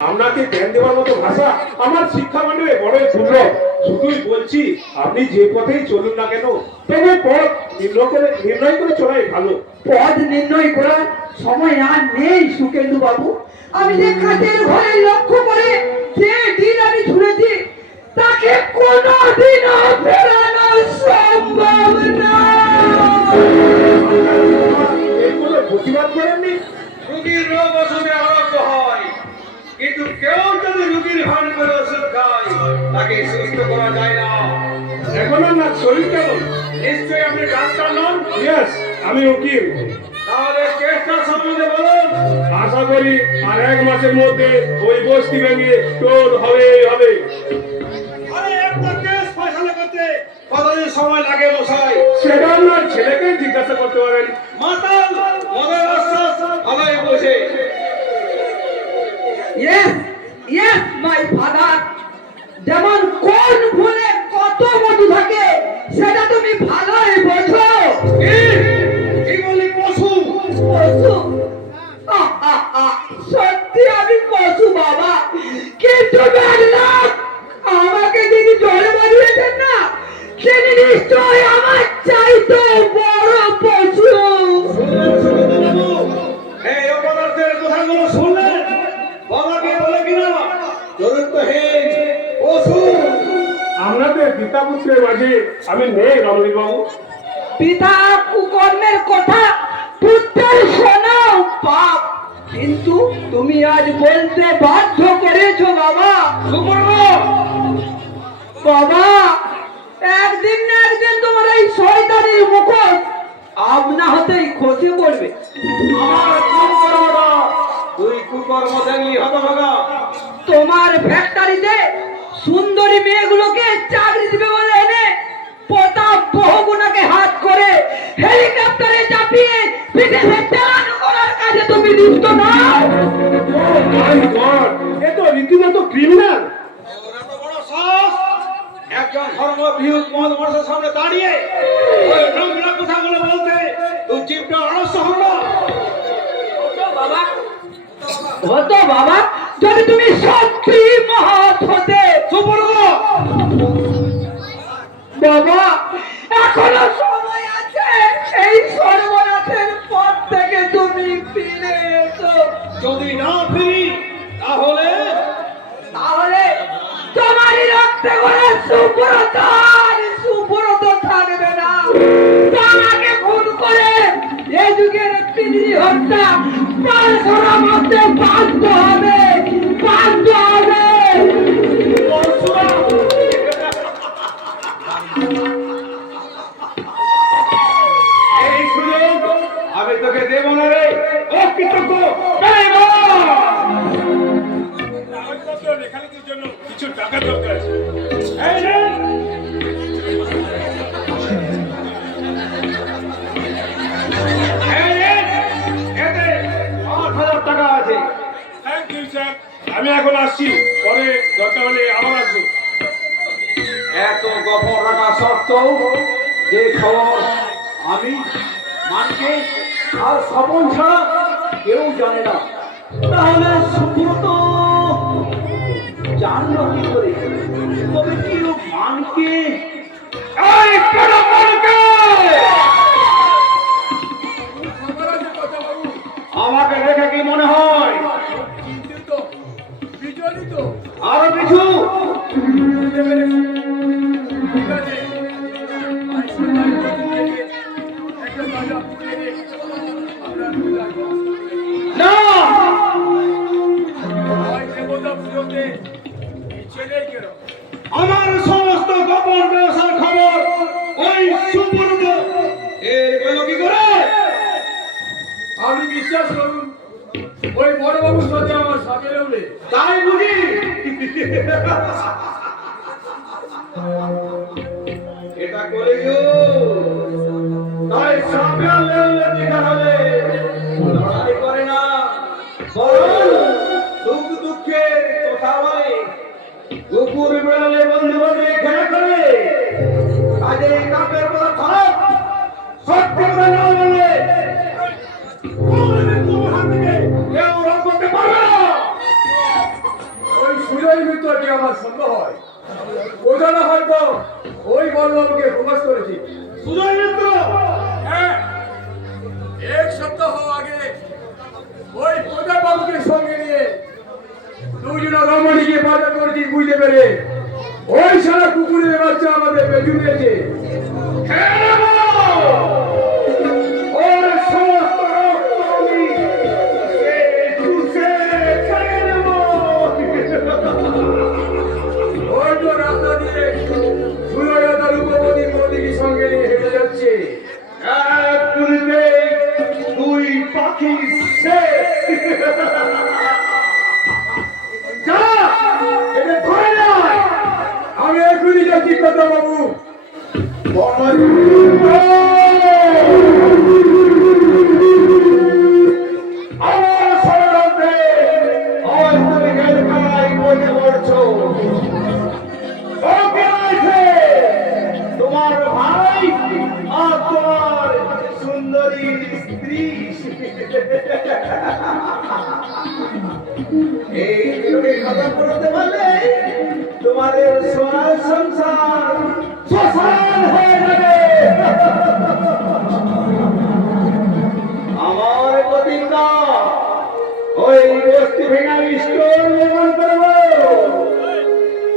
আপনাকে জ্ঞান দেওয়ার মতো ভাষা আমার শিক্ষা মন্ডলে বড় দুর্লভ। শুধুই বলছি আপনি যে পথেই চলুন না কেন তবে পথ নির্ণয় করে চলাই ভালো। পথ নির্ণয় করার সময় আর নেই সুকেন্দু বাবু। আমি যে কাজের ঘরে লক্ষ্য করে যে দিন আমি ছুড়েছি তাকে কোনোদিনও ফেরানো সম্ভব না। এগুলো প্রতিবাদ করেননি? রোগীর রোগ ওষুধে আরোগ্য হয়, কিন্তু কেউ যদি রোগীর ভান করে ওষুধ খায় তাকে সুস্থ করা যায় না। এখন না শরীর কেমন? নিশ্চয়ই আপনি ডাক্তার নন? ইয়েস, আমি উকিল। তাহলে কেসটা সম্বন্ধে বলুন। আশা করি আর 1 মাসের মধ্যে ওই বস্তি ভেঙে টোল হবেই হবে। আরে একটা কেস ফয়সালা করতে কতদিন সময় লাগে মশাই? সেটা আপনার ছেলেকে জিজ্ঞাসা করতে পারেন। মাতাল মদের আশ্বাস ভালোই বোঝে। Yes, yes, my father. যেমন কোন ফুলে কত মধু থাকে সেটা তুমি ভালোই বোঝো। কি বলি পশু? পশু? সত্যি আমি পশু বাবা, কিন্তু ম্যাডাম আমাকে যিনি জলে বানিয়েছেন না তিনি নিশ্চয় আমার চাইতে বড় পশু। এই অপদার্থের কথাগুলো শুনলেন? বাবাকে বলে কিনা চরিত্রহীন পশু। আপনাদের পিতা পুত্রের মাঝে আমি নেই রমণী বাবু। পিতা কুকর্মের কথা পুত্রের শোনাও পাপ, কিন্তু তুমি আজ বলতে বাধ্য করেছো বাবা। বাবা একদিন না একদিন তোমার এই শয়তানের মুখোশ আপনা হতেই খসে পড়বে। আমার কুকর্মটা তুই কুকর্ম দেখলি হতভাগা। তোমার ফ্যাক্টরিতে সুন্দরী মেয়েগুলোকে চাকরি দিবে বলে এনে প্রতাপ বহুগুণাকে হাত করে হেলিকপ্টারে চাপিয়ে বিদেশে চালানো করার কাজে তুমি লিপ্ত নাও। মাই গড, এ তো রীতিমতো ক্রিমিনাল। তোর এত বড় সাহস! একজন ধর্মভিহুক মহৎ মানুষের সামনে দাঁড়িয়ে ওই নোংরা কথাগুলো বলতে তুই জীবটা অলস হলো। বাবা হতো বাবা যদি তুমি সত্যি মহৎ হতে। সুবর্ণ বাবা এখনো সময় আছে, এই সর্বনাশের পর থেকে তুমি ফিরে এসো। যদি না ফিরি তাহলে তাহলে তোমারই রক্তে করে সুব্রত থাকবে না। তাকে খুন করে এই যুগের পৃথিবী হত্যা প্রাণ করার মধ্যে বাধ্য হবে। এই সুযোগ আমি তোকে দেব না রে। ও কৃতজ্ঞ লেখালেখির জন্য কিছু টাকা দরকার আছে। এই নে। এই নে, এতে 8,000 টাকা আছে। থ্যাংক ইউ স্যার, আমি এখন আসছি, পরে দরকার হলে আবার আসবো। এত গোপন রাখা সত্ত্বেও যে খবর আমি মানকে আর স্বপন ছাড়া কেউ জানে না, তাহলে সুব্রত জানলো কি করে? তবে কি ও মানকে আমাকে দেখে কি মনে হয়? আরো কিছু না, আমার সমস্ত গোপন ব্যবসার খবর ওই সুব্রত এর গেল কি করে? আপনি বিশ্বাস করুন, ওই বড়বাবুর সাথে আমার সাথে রবে। তাই বুঝি? এটা করে তাই সাপের লেনদেন দেখা হলে লড়াই করে না, বরং সুখ দুঃখে কথা বলে, কুকুর বেড়ালে বন্ধু বান্ধবে খেলা করে। কাজে কাপের কথা খারাপ, সত্যি কথা না বললে তোমার হাত থেকে কেউ রক্ষা করতে পারবে না। কি আমার সন্দেহ হয়। ওখানে হয়তো ওই বলবাবুকে প্রকাশ করেছি। সুজয় মিত্র, হ্যাঁ, এক সপ্তাহ আগে ওই প্রজাবাবুকে সঙ্গে নিয়ে দুজনা রমণীকে বাজার করেছি বুঝতে পেরে ওই সারা কুকুরের বাচ্চা আমাদের পেছু দিয়েছে। খেয়ে নেবো! ওর সমস্ত রক্ত আমি চুষে খেয়ে নেবো! ওই তো রাস্তা দিয়ে সুরয়তা রূপবতী মোদীকে সঙ্গে নিয়ে হেঁটে যাচ্ছে। এক পুলিশে দুই পাখি শেষ। যা, এটা ধরে নয়। আমি এখনই যাচ্ছি কথা বাবু। আমার সরকারে আজ তুমি গেলকায় বসে পড়ছো। ওকে আছে তোমার ভাই আর তোমার সুন্দরী স্ত্রী। এই দুটোকে খতম করতে পারলে তোমাদের সোনার সংসার শ্মশান হয়ে যাবে। আমার প্রতিজ্ঞা, ওই বস্তি ভেঙে স্টোর নির্মাণ করবো।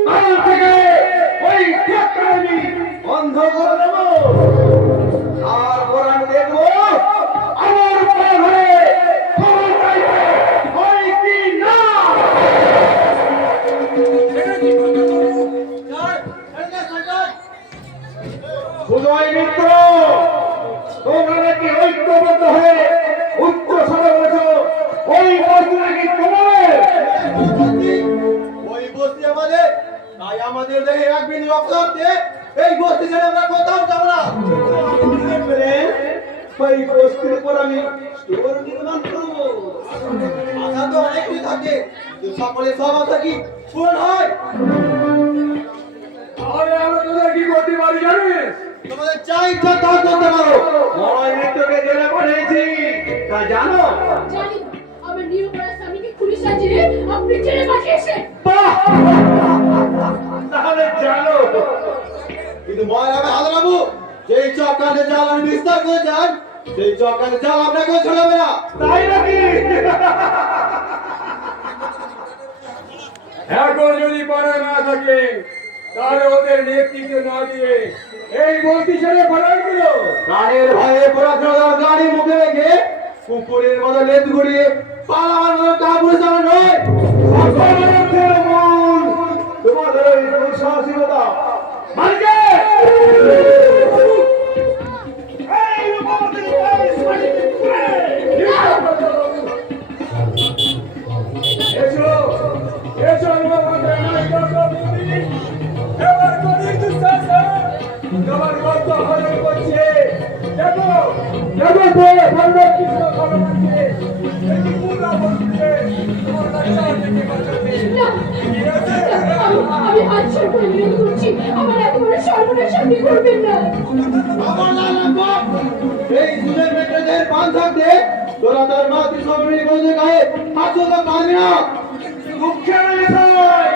কাল থেকে ওই ফ্যাক্টরি বন্ধ করে দেবো। তারপর আমি দেখবো আমার ঘরে খবর চাইতে হয় কি না। সুজয় মিত্র, তোমরা নাকি ঐক্যবদ্ধ হয়ে উচ্চ স্বরে বলেছো ওই বস্তু নাকি তোমাদের। ওই বস্তি আমাদের, তাই আমাদের দেখে এক বিন্দু রক্ত দিয়ে এই বস্তি ছেড়ে আমরা কোথাও যাবো না। ওই বস্তির উপর আমি স্টোর নির্মাণ করবো। আশা তো অনেকই থাকে, কিন্তু সকলে সব আশা কি পূরণ হয়? তাহলে আমরা তোদের কি করতে পারি জানিস? তোমাদের যা ইচ্ছা তা করতে পারো। মরয় নৃত্যকে জেলে পাঠিয়েছি, তা জানো? জানি না, আমার নিরুপায় স্বামীকে পুলিশ সাজিয়ে আপনি ছেড়ে পাঠিয়েছেন। বাহ! তাহলে জানো কিন্তু মহারাবে হাজারাবু, যেই চক্রান্তে জাল আমি বিস্তার করে যান, সেই চক্রান্তে জাল আপনাকেও ছড়াবে না। তাই নাকি? এখন যদি পারা না থাকে তাহলে ওদের নেতৃত্ব না দিয়ে এই বস্তি ছেড়ে পালাই দিল। প্রাণের ভয়ে পরাক্রম গাড়ি মুখে রেখে কুকুরের মতো লেজ ঘুরিয়ে পালাবার মতো কাপুরুষ আমার নয়। সকলের মন তোমাদের এই দুঃসাহসিকতা। মালিকে! এই রূপবতী এসো, এসো রূপবতী নায়িকা। এবার গরিব দুঃসাহস তোমার কত হরণ করছে। দেখো, দেখো তো ভগবান কৃষ্ণ ভগবানকে এই পুরা বলছে তোমার বাচ্চা থেকে বাঁচাতে। আমি হাত ছেড়ে বিরোধ করছি, আমার এত বড় সর্বনাশ আপনি করবেন না। আমার লাল বাপ, এই সুজয় মেট্রোদের পান থাকতে তোরা তার মাতৃ সমিতি বন্ধু গায়ে হাত তো পারবি না। দুঃখের বিষয়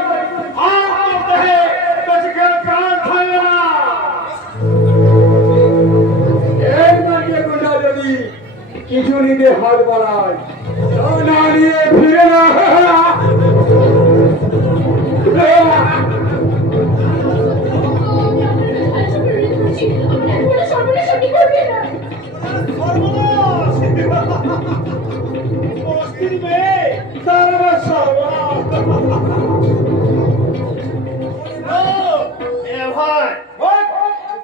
আর দেহে বেশিক্ষণ প্রাণ থাকবে না। এই মাকে গুন্ডা যদি কিছু নিতে হাত বাড়ায় তো না নিয়ে ফিরে না। আমি আপনার হাত ছেড়ে বিরোধ করছি, আমার এত বড় সর্বনাশ আপনি করবেন না। বস্তির মেয়ে তার আবার সর্বনাশ।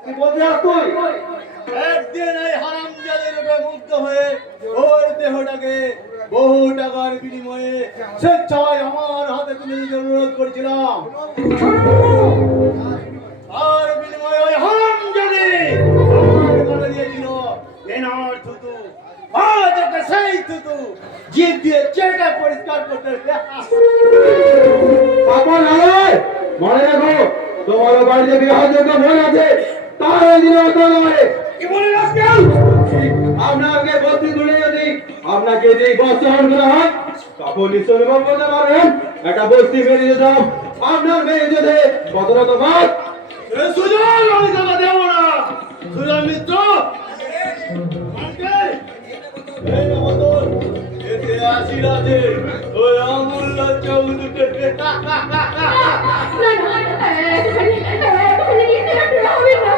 কি বলতে চাস তুই? একদিন এই হারামজাদের রূপে মুক্ত হয়ে ওর দেহটাকে বহু টাকার বিনিময়ে স্বেচ্ছায় আমার হাতে তুলে দিতে অনুরোধ করেছিলাম। আর বিনিময়ে ওই হারামজাদি আমার কথা দিয়েছিল এনার থুতু। আজ একটা সেই থুতু জিভ দিয়ে চেটা পরিষ্কার করতে। আপন আয় মনে রাখো তোমার বাড়িতে বিবাহযোগ্য বোন আছে, তার ওই দিনে কি বলে রাখেন? আপনাকে বস্তি তুলে যদি আপনাকে যে বস্ত্র করা হয় তখন নিশ্চয় অনুভব করতে পারবেন একটা বস্তি বেরিয়ে যেতাম আপনার মেয়ে যদি কতটা তোমার এ সুযোগ আমি তোকে দেব না সুযোগ মিত্র এই মদন এতে আসিল আছে ওই অমূল্য চৌধুরী না না এখানে নিয়ে যেতে হবে না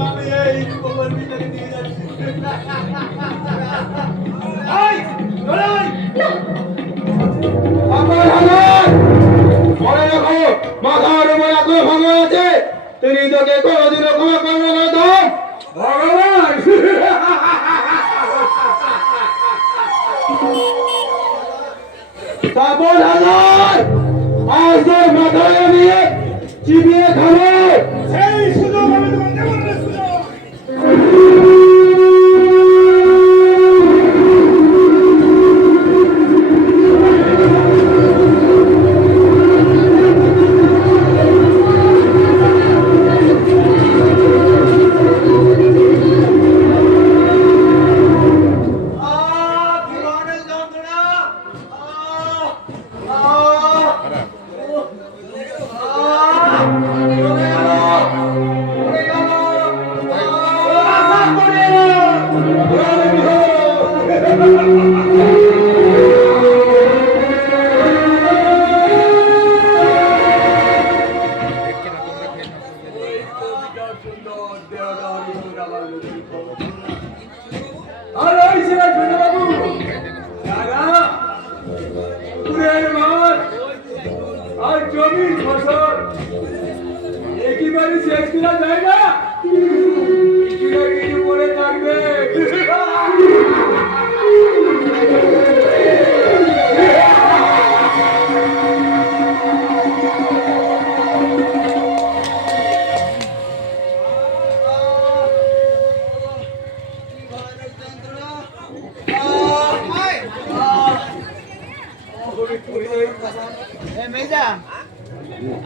আমি এই খবর ভিতরে নিয়ে যাচ্ছি এই লড়াই আমার হাজার মনে রাখো মাথার উপর এত ভাঙা আছে তিনি তোকে কোনোদিনও ক্ষমা করবে না তো ভগবান তারপর হাজার আজ তোর মাথায় আমি চিবিয়ে খাবো সেই সুযোগ আমি তোমাকে দেব না সুযোগ আর ওই ছিল বাবু দাদা পুরের মাঠ আর জমির ফসল একেবারে শেষ করা যায় না কিছু না কিছু পড়ে থাকবে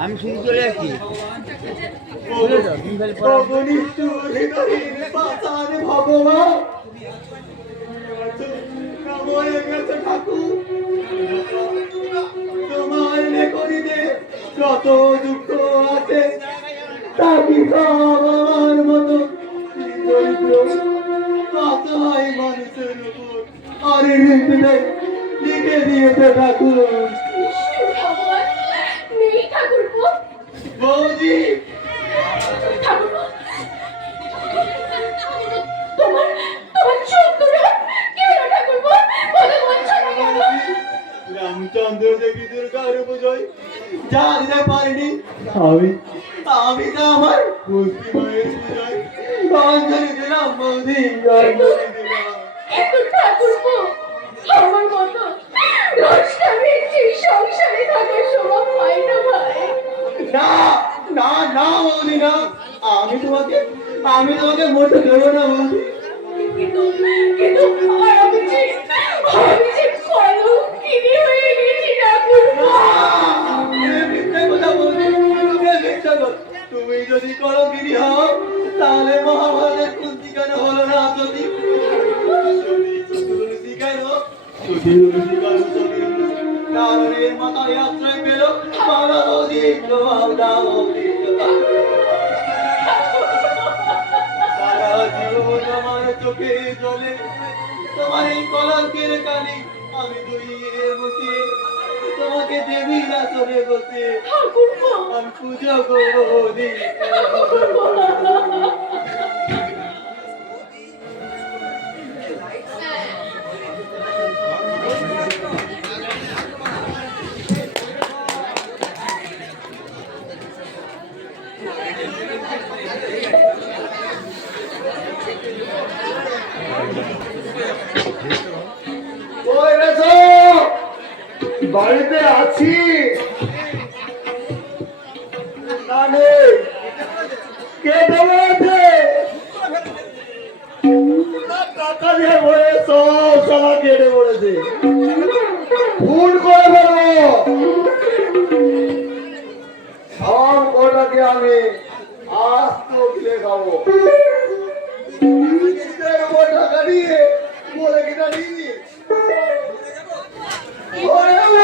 আমি শুধু চলে আসছি ভগবান তোমার লেখনীতে যত দুঃখ আছে তা কি আমার মতো মাথায় মানুষের উপর আরে লিখে দিয়েছে ঠাকুর ভগবান নেই ঠাকুরপো বৌদি ঠাকুরপো তোমার তোমার চোখ দুটো কি হলো ঠাকুরপো কথা বলছো না কেন রামচন্দ্র দেবী দুর্গার পুজোয় যা দিতে পারিনি আমি তো আমার মুক্তি মায়ের পুজোয় অঞ্জলি দিলাম বৌদি অঞ্জলি দিলাম কিন্তু ঠাকুরপো আমার মতো রোজকারের যে সংসারে থাকার সময় হয় না ভাই না না না বৌদি না আমি তোমাকে মোটে দেবো না বৌদি কিন্তু আমি যে কলঙ্কিনী হয়ে গেছি ঠাকুরপো মিথ্যে কথা বৌদি মিথ্যে কথা তুমি যদি কলঙ্কিনী হও তাহলে মহাভারতের কুন্তি কেন হলো না যদি চতুর্দশী কেন চতুর্দশী কেন নারীর মাথায় আশ্রয় পেল মারা বৌদি সারা জীবন আমার চোখে জলে তোমার এই কলঙ্কের কালি আমি দইয়ে বসে তোমাকে দেবী না চলে বসে ঠাকুরপো আমি পুজো করবো বৌদি ওই রেছো বাড়িতে আছি নানে কে বলেছে টাকা দিয়ে ভরে সব সালা কেটে পড়েছে ফোন করে বলবো সব কটাকে আমি আস্ত গিলে খাবো দেখবো টাকা নিয়ে বলে কিনা নিয়ে ওরে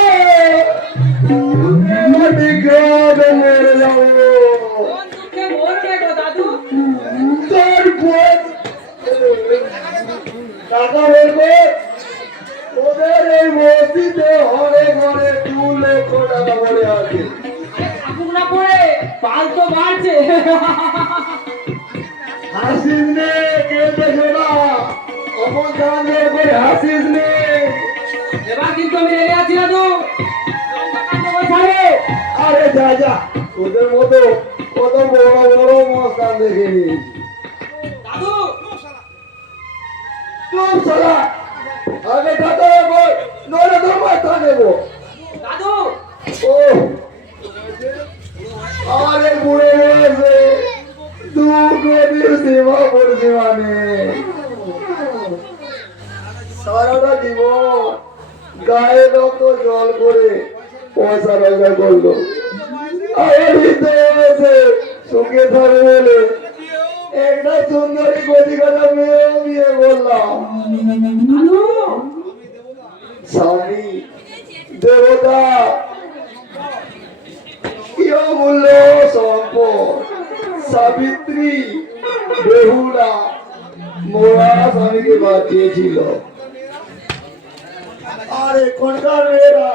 মসজিদে হরে ঘরে 2 লক্ষ টাকা পড়ে আছে। থাকুক না পড়ে, পাল তো বাড়ছে। হাসিস নে, কেঁদে শোনা, অমন কান্দের করে হাসিস নে। এবার কিন্তু আমি রেগে আছি দাদু, লঙ্কা কাণ্ড করে ছাড়ো। আরে যা যা, তোদের মতো কত বড় বড় মস্তান দেখে নিয়েছি। দাদু চুপ সালা, আগে টাকা দেবো, নইলে তোর মাথা দেবো। দাদু ও আরে বুড়ো বয়সে দুটো দিন সেবা করছি মানে সারাটা জীবন গায়ে রক্ত জল করে পয়সা রোজগার করলো। আমার হৃদয় বয়সে সুখে থাকবে বলে একটা সুন্দরী গতিকাটা মেয়েও বিয়ে করলাম। দাদু স্বামী দেবতা কি অমূল্য সম্পদ, সাবিত্রী বেহুলা মোরা স্বামীকে বাঁচিয়েছিল। আর এখনকার মেয়েরা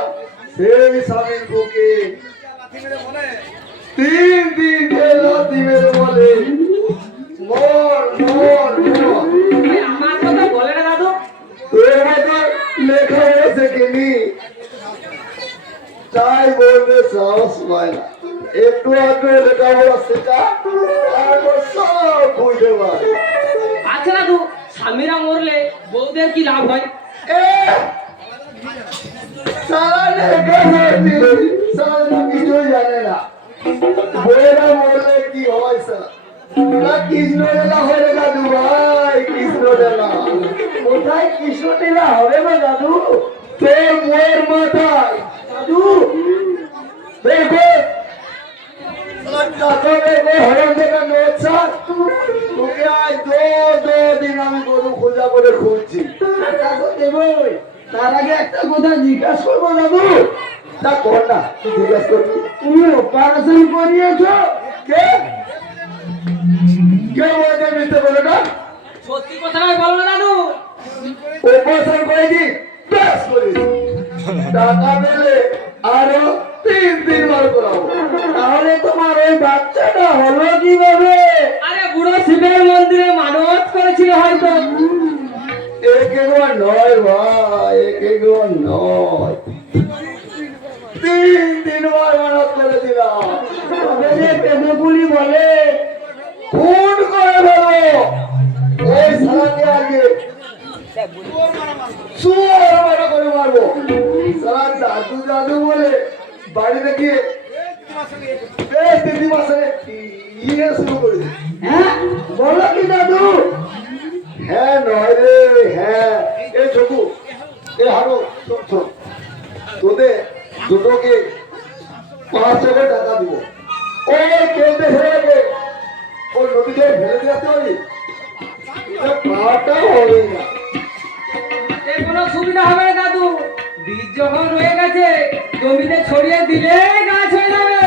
সেই স্বামীর বুকে 3 দিন লাথি মেরে বলে মর মর মর। আমার কথা বলে না দাদু। তোর মতো লেখা বসে কিনি তাই বলবে সাহস পায় না। একটু আগে লেখাপড়া শেখা, তারপর সব বুঝতে পারে। আচ্ছা দাদু, স্বামীরা মরলে বউদের কি লাভ হয়? সারা লেখা হয়েছে, সারা কিছুই জানে না। বইয়েরা মরলে কি হয় স্যার? না কৃষ্ণ লীলা হয়ে দাদু ভাই, কৃষ্ণ লীলা। কোথায় কৃষ্ণ লীলা হবে না দাদু? তোর বইয়ের মাথায় দাদু দেখো, টাকা দেখো, হরণ দেখা নোট স্যার। তোকে আজ 2 দিন আমি গরু খোঁজা করে খুঁজছি। টাকা দেবই, তার আগে একটা কথা জিজ্ঞাসা করবো দাদু। তা কর না, তুই জিজ্ঞাসা করবি। তুমি অপারেশন করিয়েছো? কে কে বলতে মিথ্যে বলে না? সত্যি কথাই বলো না দাদু। অপারেশন করেছি, বেশ করেছি। টাকা পেলে আরো 3 দিন বার করাবো। তাহলে তোমার ওই বাচ্চাটা হলো কিভাবে? আরে বুড়ো শিবের মন্দিরে মানত করেছিল হয়তো। একবার নয় ভাই, একবার নয়, 3 দিন বার মানত করে দিলাম। তবে যে পেদপুলি বলে খুন করে ফেলো ওই সারাকে আগে সুয়ার মারা করে মারবো। সারা দাদু দাদু বলে বাড়িতে গিয়ে বেশ দিদিমার সঙ্গে ইয়ে শুরু করে দিই। হ্যাঁ বলো কি দাদু? হ্যাঁ নয় রে, হ্যাঁ। এ ছোটু, এ হারো, শোন, তোদের দুটোকে 500 টাকা দিব। ওই কেউতে ফেলে ওই নদীতে ফেলে দিতে হবে, পাটা হবে না। এর কোনো সুবিধা হবে না দাদু। বীজ যখন রয়ে গেছে জমিতে ছড়িয়ে দিলে গাছ হয়ে যাবে।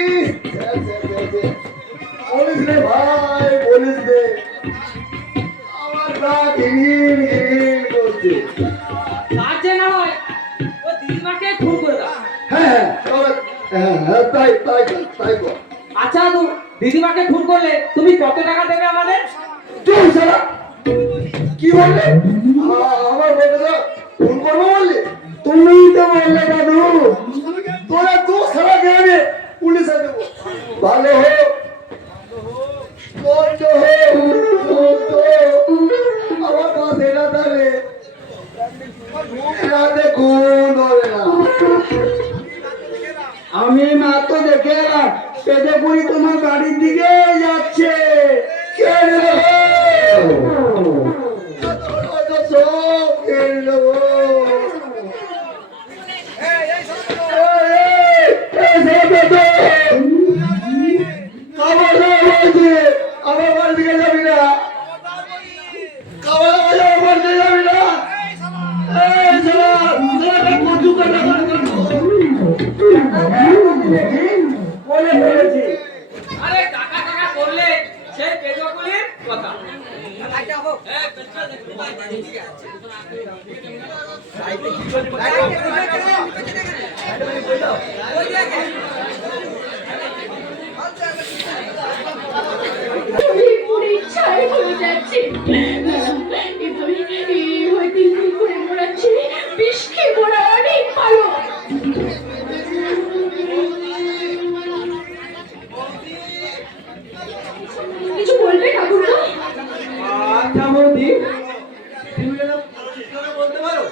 ইস, বলিস রে ভাই, বলিস রে, আমার গা ঘিন ঘিন করছে। তার যে না হয় ও দিদিমাকে খুন করে দাও। হ্যাঁ হ্যাঁ, তাই তাই তাই কর। আচ্ছা দাদু, দিদিমাকে খুন করলে তুমি কত টাকা দেবে আমাদের? তুই সারা কি বললে? আমার বলতে ফোন করবো বললি? তুমি তো বললে দাদু তোরা তো সারা গ্রামে পুলিশে দেবো। ভালো হোক কত হোক আমার পাশে না থাকে রাতে ঘুম হবে না। আমি মাত্র দেখে এলাম পেদেপুরি তোমার বাড়ির দিকে যাচ্ছে। কে আমার বাড়ি দিকে যাবি না, খাবার বাড়িতে যাবি না। বলে ফেলেছি। আরে টাকা টাকা করলে সেই পেজগুলির কথা। পুড়ে পুড়ে ছাই হয়ে যাচ্ছে। এভাবে এভাবে দিন দিন করে মরাচ্ছে, বিষ খেয়ে মরা অনেক ভালো। কিছু বলবে ঠাকুরপো? আচ্ছা বৌদি, তুমি যেন বলতে পারো।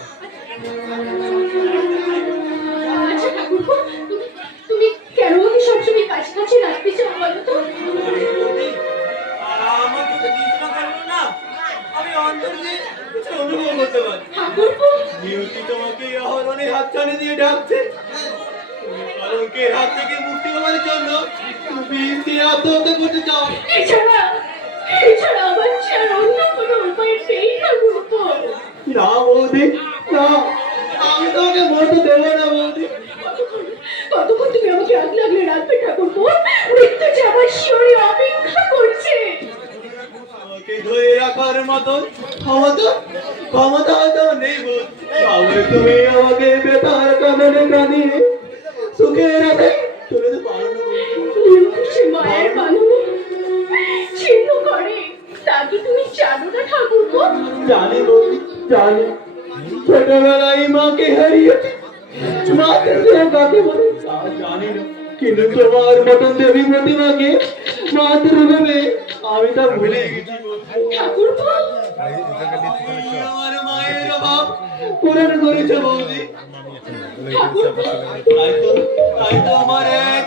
আচ্ছা ঠাকুরপো, তুমি কেন ওকে সবসময় কাছাকাছি রাখতে চাও বলো তো? আমার চোখে কৃষ্ণ কাটলো না, আমি অন্তর দিয়ে কিছু অনুভব করতে পারি। ঠাকুরপো, নিয়তি তোমাকে এই অহরণে হাতছানি দিয়ে ডাকছে। তুমি কলঙ্কের হাত থেকে মুক্তি পাওয়ার জন্য বিষ দিয়ে আত্মহত্যা করতে চাও। এছাড়া আমার ছাড়া অন্য কোনো উপায় নেই ঠাকুরপো। না বৌদি, না, আমি তোমাকে মরতে দেবো না বৌদি। কতক্ষণ তুমি আমাকে আগলে আগলে রাখবে ঠাকুরপো? মৃত্যু যে আমার শিয়রে অপেক্ষা করছে। আমাকে ধরে রাখার মতন ক্ষমতা হয়তো নেই বৌদি। তাহলে তুমি আমাকে বেতার কাঁদনে কাঁদিয়ে সুখে রাখে চলে পারো না বৌদি। নির্ঘুষে মায়ের বানানো ছিন্ন করে, তা কি তুমি জানো না ঠাকুরপো? জানি বৌদি, জানি। ছোটবেলায় মাকে হারিয়েছি, মাকে কাকে বলে তা জানি না, কিন্তু তোমার মতন দেবী প্রতিমাকে মাতৃভূমে আমি তা ভুলে গেছি ঠাকুরপো, তুমি আমার মায়ের অভাব পূরণ করেছো বৌদি। ঠাকুরপো, তাই তো আমার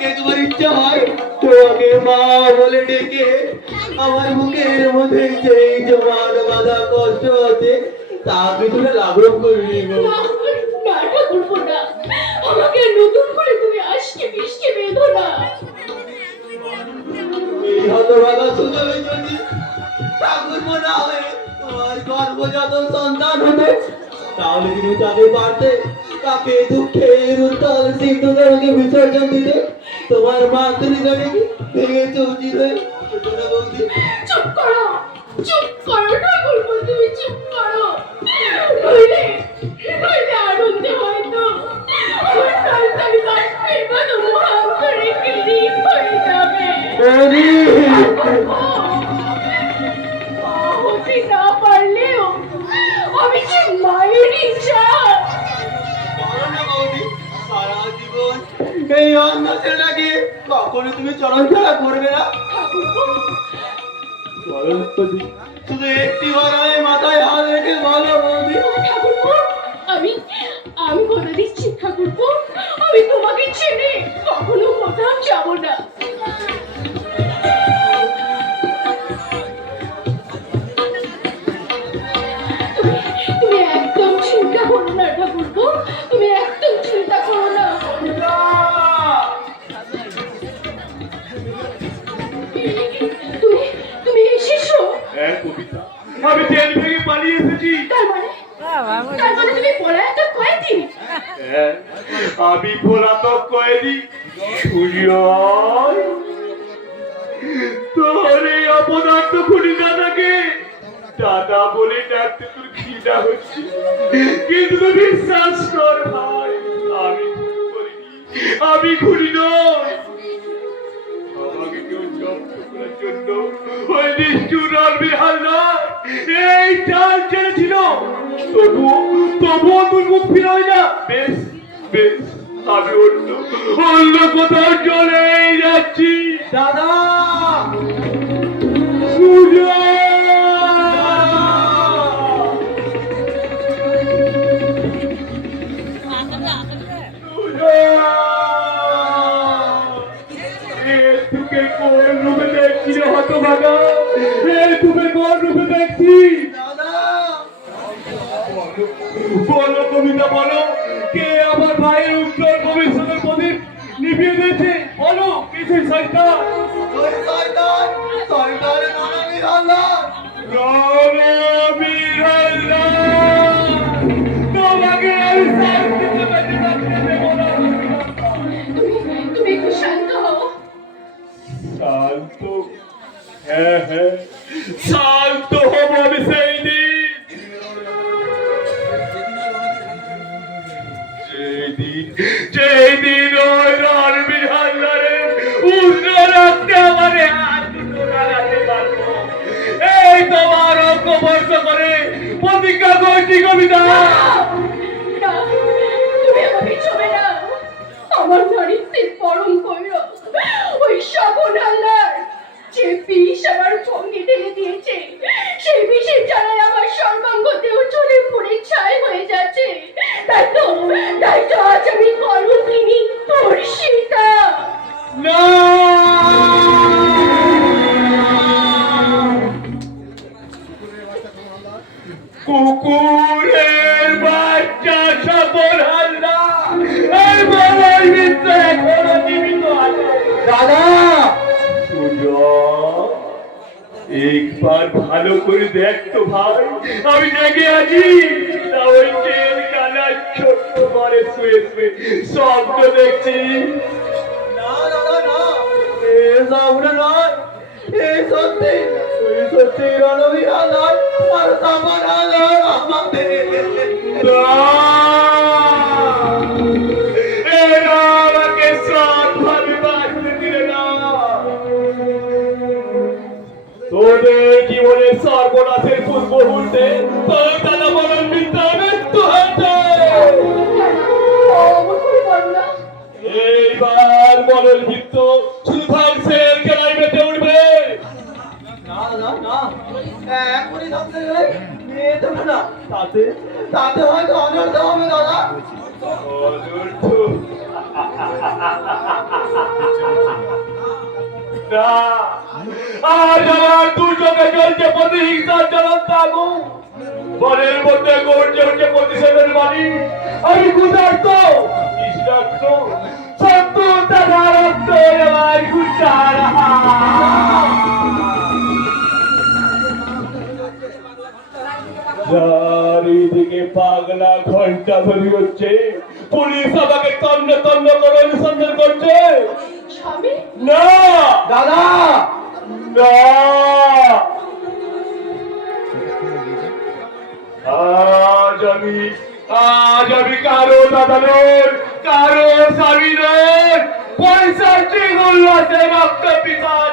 একবার ইচ্ছা হয় তোমাকে মা বলে ডেকে আমার বুকের মধ্যে যেই জমাট বাঁধা কষ্ট আছে তা ভিতরে লাঘব করে নিব। না ঠাকুরপো না, আমাকে নতুন করে তুমি আজকে বৃষ্টি বেঁধো না। এই হতভাগা সুযোগে যদি ঠাকুর না হয়ে তোমার গর্ভজাত সন্তান হতো তাহলে কিন্তু তাকে পারতে, তাকে দুঃখের উত্তাল সিন্ধুকে বিসর্জন দিতে তোমার মাতৃগণে ভেঙেছে উচিত হয়ে হতো না বৌদি। চুপ করো ঠাকুরপো, তুমি চুপ করো। নইলে আনন্দে হয়তো আমার সন্তান কাশ্মীর মতো মহান করে বিলীন হয়ে যাবে। হতে না পারলেও আমি যে মায়ের ইচ্ছা। করো না বৌদি, সারা জীবন এই অন্য ছেলেটাকে কখনো তুমি চরণ ছাড়া করবে না। ঠাকুরপো, চরণ প্রতি শুধু একটি বার আমি মাথায় হাত রেখে বলো বৌদি। ঠাকুরপো, আমি কথা দিচ্ছি ঠাকুরপো, আমি তোমাকে ছেড়ে কখনো কোথাও যাব না। তুমি একদম চিন্তা করো না ঠাকুরপো, তুমি একদম চিন্তা করো না। তুমি এসেছো? হ্যাঁ কবিতা, আমি জেল থেকে পালিয়ে এসেছি। তার মানে তুমি পলায়ত কয়েদি? হ্যাঁ, আমি পলাতক কয়েদি। সুজয়, তোর এই অপদার্থ খুনি দাদাকে দাদা বলে ডাকতে তোর ঘৃণা হচ্ছে, কিন্তু তুই বিশ্বাস কর ভাই, আমি খুন করিনি, আমি খুনি নই। আমাকে কেউ জব্দ করার জন্য ওই নিষ্ঠুর আলমির হালদার এই চাল ছেড়েছিল, তবুও তুই মুখ ফিরাই না। বেশ বেশ, আমি অন্য কোথাও চলে যাচ্ছি। দাদা তোকে কোন রূপে দেখছি রে হতভাগা, তোকে কোন রূপে দেখছি? বলো কবিতা, বলো, কে আমার ভাইয়ের উজ্জ্বল ভবিষ্যতের প্রদীপ নিভিয়ে দিয়েছে? বলো, কিছু শয়তান? সরকারের নানাবীর হালদার। রণবীর হালদার, তোমাকে আমি শান্তিতে বেঁচে থাকতে দেব না। তুমি একটু শান্ত হও। শান্ত? হ্যাঁ হ্যাঁ, শান্ত হব আমি সেই দিন যেই দিন ওই রণবীর হালদারে উষ্ণ রাখতে আমারে হাত দুটো লাগাতে পারবো। এই তোমার অঙ্কবর্ষ করে প্রতিজ্ঞা করছি কবিতা। না, তুমি আমাকে ছবে না। আমার নারীত্বের পরম গৌরব ওই স্বপন হালদার, যে বিষ আমার ভঙ্গি ঢেলে দিয়েছে, সেই বিষের জ্বালায় আমার সর্বাঙ্গতেও চলে পুড়ে ছাই হয়ে যাচ্ছে। তাই তো আজ আমি কর্মপ্রেমী ধর্ষিতা। না, কুকুরের বাচ্চা স্বপন হালদার এই বলাই মিত্র এখনো জীবিত আছে। দাদা একবার ভালো করে দেখ তো ভাই, আমি জেগে আছি না ওই জেল কানার ছোট্ট ঘরে শুয়ে শুয়ে স্বপ্ন দেখছি। না দাদা না, এই স্বপ্ন নয়, এই সত্যি রণবীর হালদার আর স্বপন হালদার আমাদের। এরা আমাকে সৎ ভাবে বাঁচতে দিলে না। তোদের জীবনের সর্বনাশের পূর্ব মুহূর্তে তোর দাদা বলেন বিদ্যা মৃত্যু হয়েছে। অমর করে বলো না। এইবার বলেন বৃত্ত শুধু ধ্বংসের খেলায় বেঁচে উঠবে। না দাদা না, এখনই ধ্বংসের গেলে মেয়ে দেবো না, তাতে হয়তো অনর্থ হবে দাদা। অনর্থ? না, আজ আমার দু চোখে জ্বলছে প্রতিহিংসার জ্বলন্ত আগুন, মনের মধ্যে গর্জে উঠছে প্রতিশোধের বাণী। আমি ক্ষুধার্ত, তৃষ্ণার্ত, শত্রুতা ধারক্ত আমার ক্ষুধার চারিদিকে পাগলা ঘন্টা ধরি হচ্ছে, পুলিশ আমাকে তন্ন তন্ন করে অনুসন্ধান করছে। স্বামী, না দাদা না, আজ আমি কারো দাদা নয়, কারো স্বামী নয়, পয়সাটি উল্লাসে রক্ত পিতার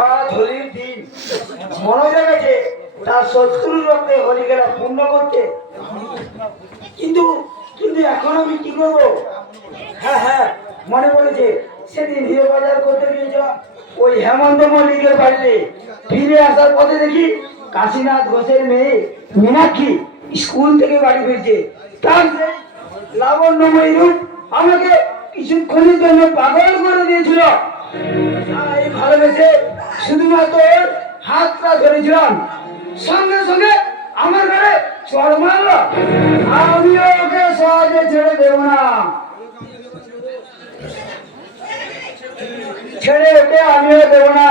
আজ হোলির দিন, মনে গেছে তার শত্রুর রক্তে হোলি খেলা পূর্ণ করতে, কিন্তু কিন্তু এখন আমি কি করবো? হ্যাঁ মনে পড়েছে, সেদিন হিরো বাজার করতে গিয়েছিলাম ওই হেমন্ত মল্লিকের বাড়িতে। ফিরে আসার পথে দেখি কাশীনাথ ঘোষের মেয়ে মীনাক্ষী স্কুল থেকে বাড়ি ফিরছে। তার সেই লাবণ্যময়ী রূপ আমাকে কিছুক্ষণের জন্য পাগল করে দিয়েছিল। তাই ভালোবেসে শুধুমাত্র ওর হাতটা ধরেছিলাম, সঙ্গে সঙ্গে আমার ঘরে চড় মারলো। আমিও ওকে সহজে ছেড়ে দেব না, ছেড়ে ওকে আমিও দেব না।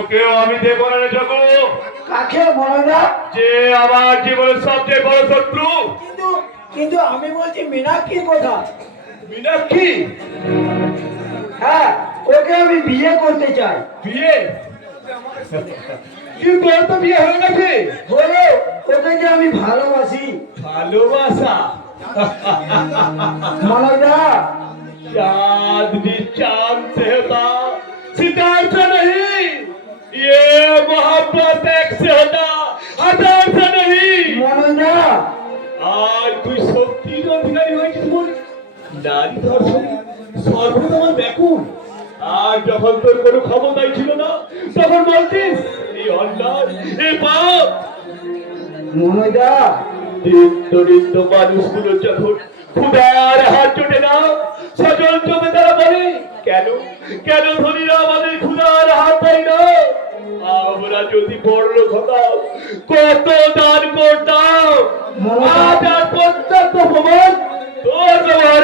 ওকেও আমি দেব না রে জগু, কাকে মনে না? যে আমার জীবনের সবচেয়ে বড় শত্রু। কিন্তু কিন্তু আমি বলছি মীনাক্ষীর কথা। মীনাক্ষী? হ্যাঁ, ওকে আমি বিয়ে করতে চাই। বিয়ে? কিন্তু ওর তো বিয়ে হয়ে গেছে। বলে ওকে যে আমি ভালোবাসি। ভালোবাসা? মনোজা, चांद भी चांद से होता, सितार से नहीं। ये मोहब्बत एक से होता, हजार से नहीं। মনোজা, आज তুই সত্যিই অধিকারী হয়েছিস মনে, নারী ধর্ষণে সর্বদা ব্যাকুল। আর যখন তোর কোনো ক্ষমতাই ছিল না, তখন বলতিস এই অন্যায়, এই পাপ। মনোজা, দরিদ্র মানুষগুলো যখন ক্ষুধার হাত চটে না, সজল চোখে তারা বলে কেন কেন ধনীরা আমাদের ক্ষুধার হাত পাই না? আমরা যদি বড় হতাম কত দান করতাম। আজ আর প্রত্যক্ষ প্রমাণ তোর দেওয়া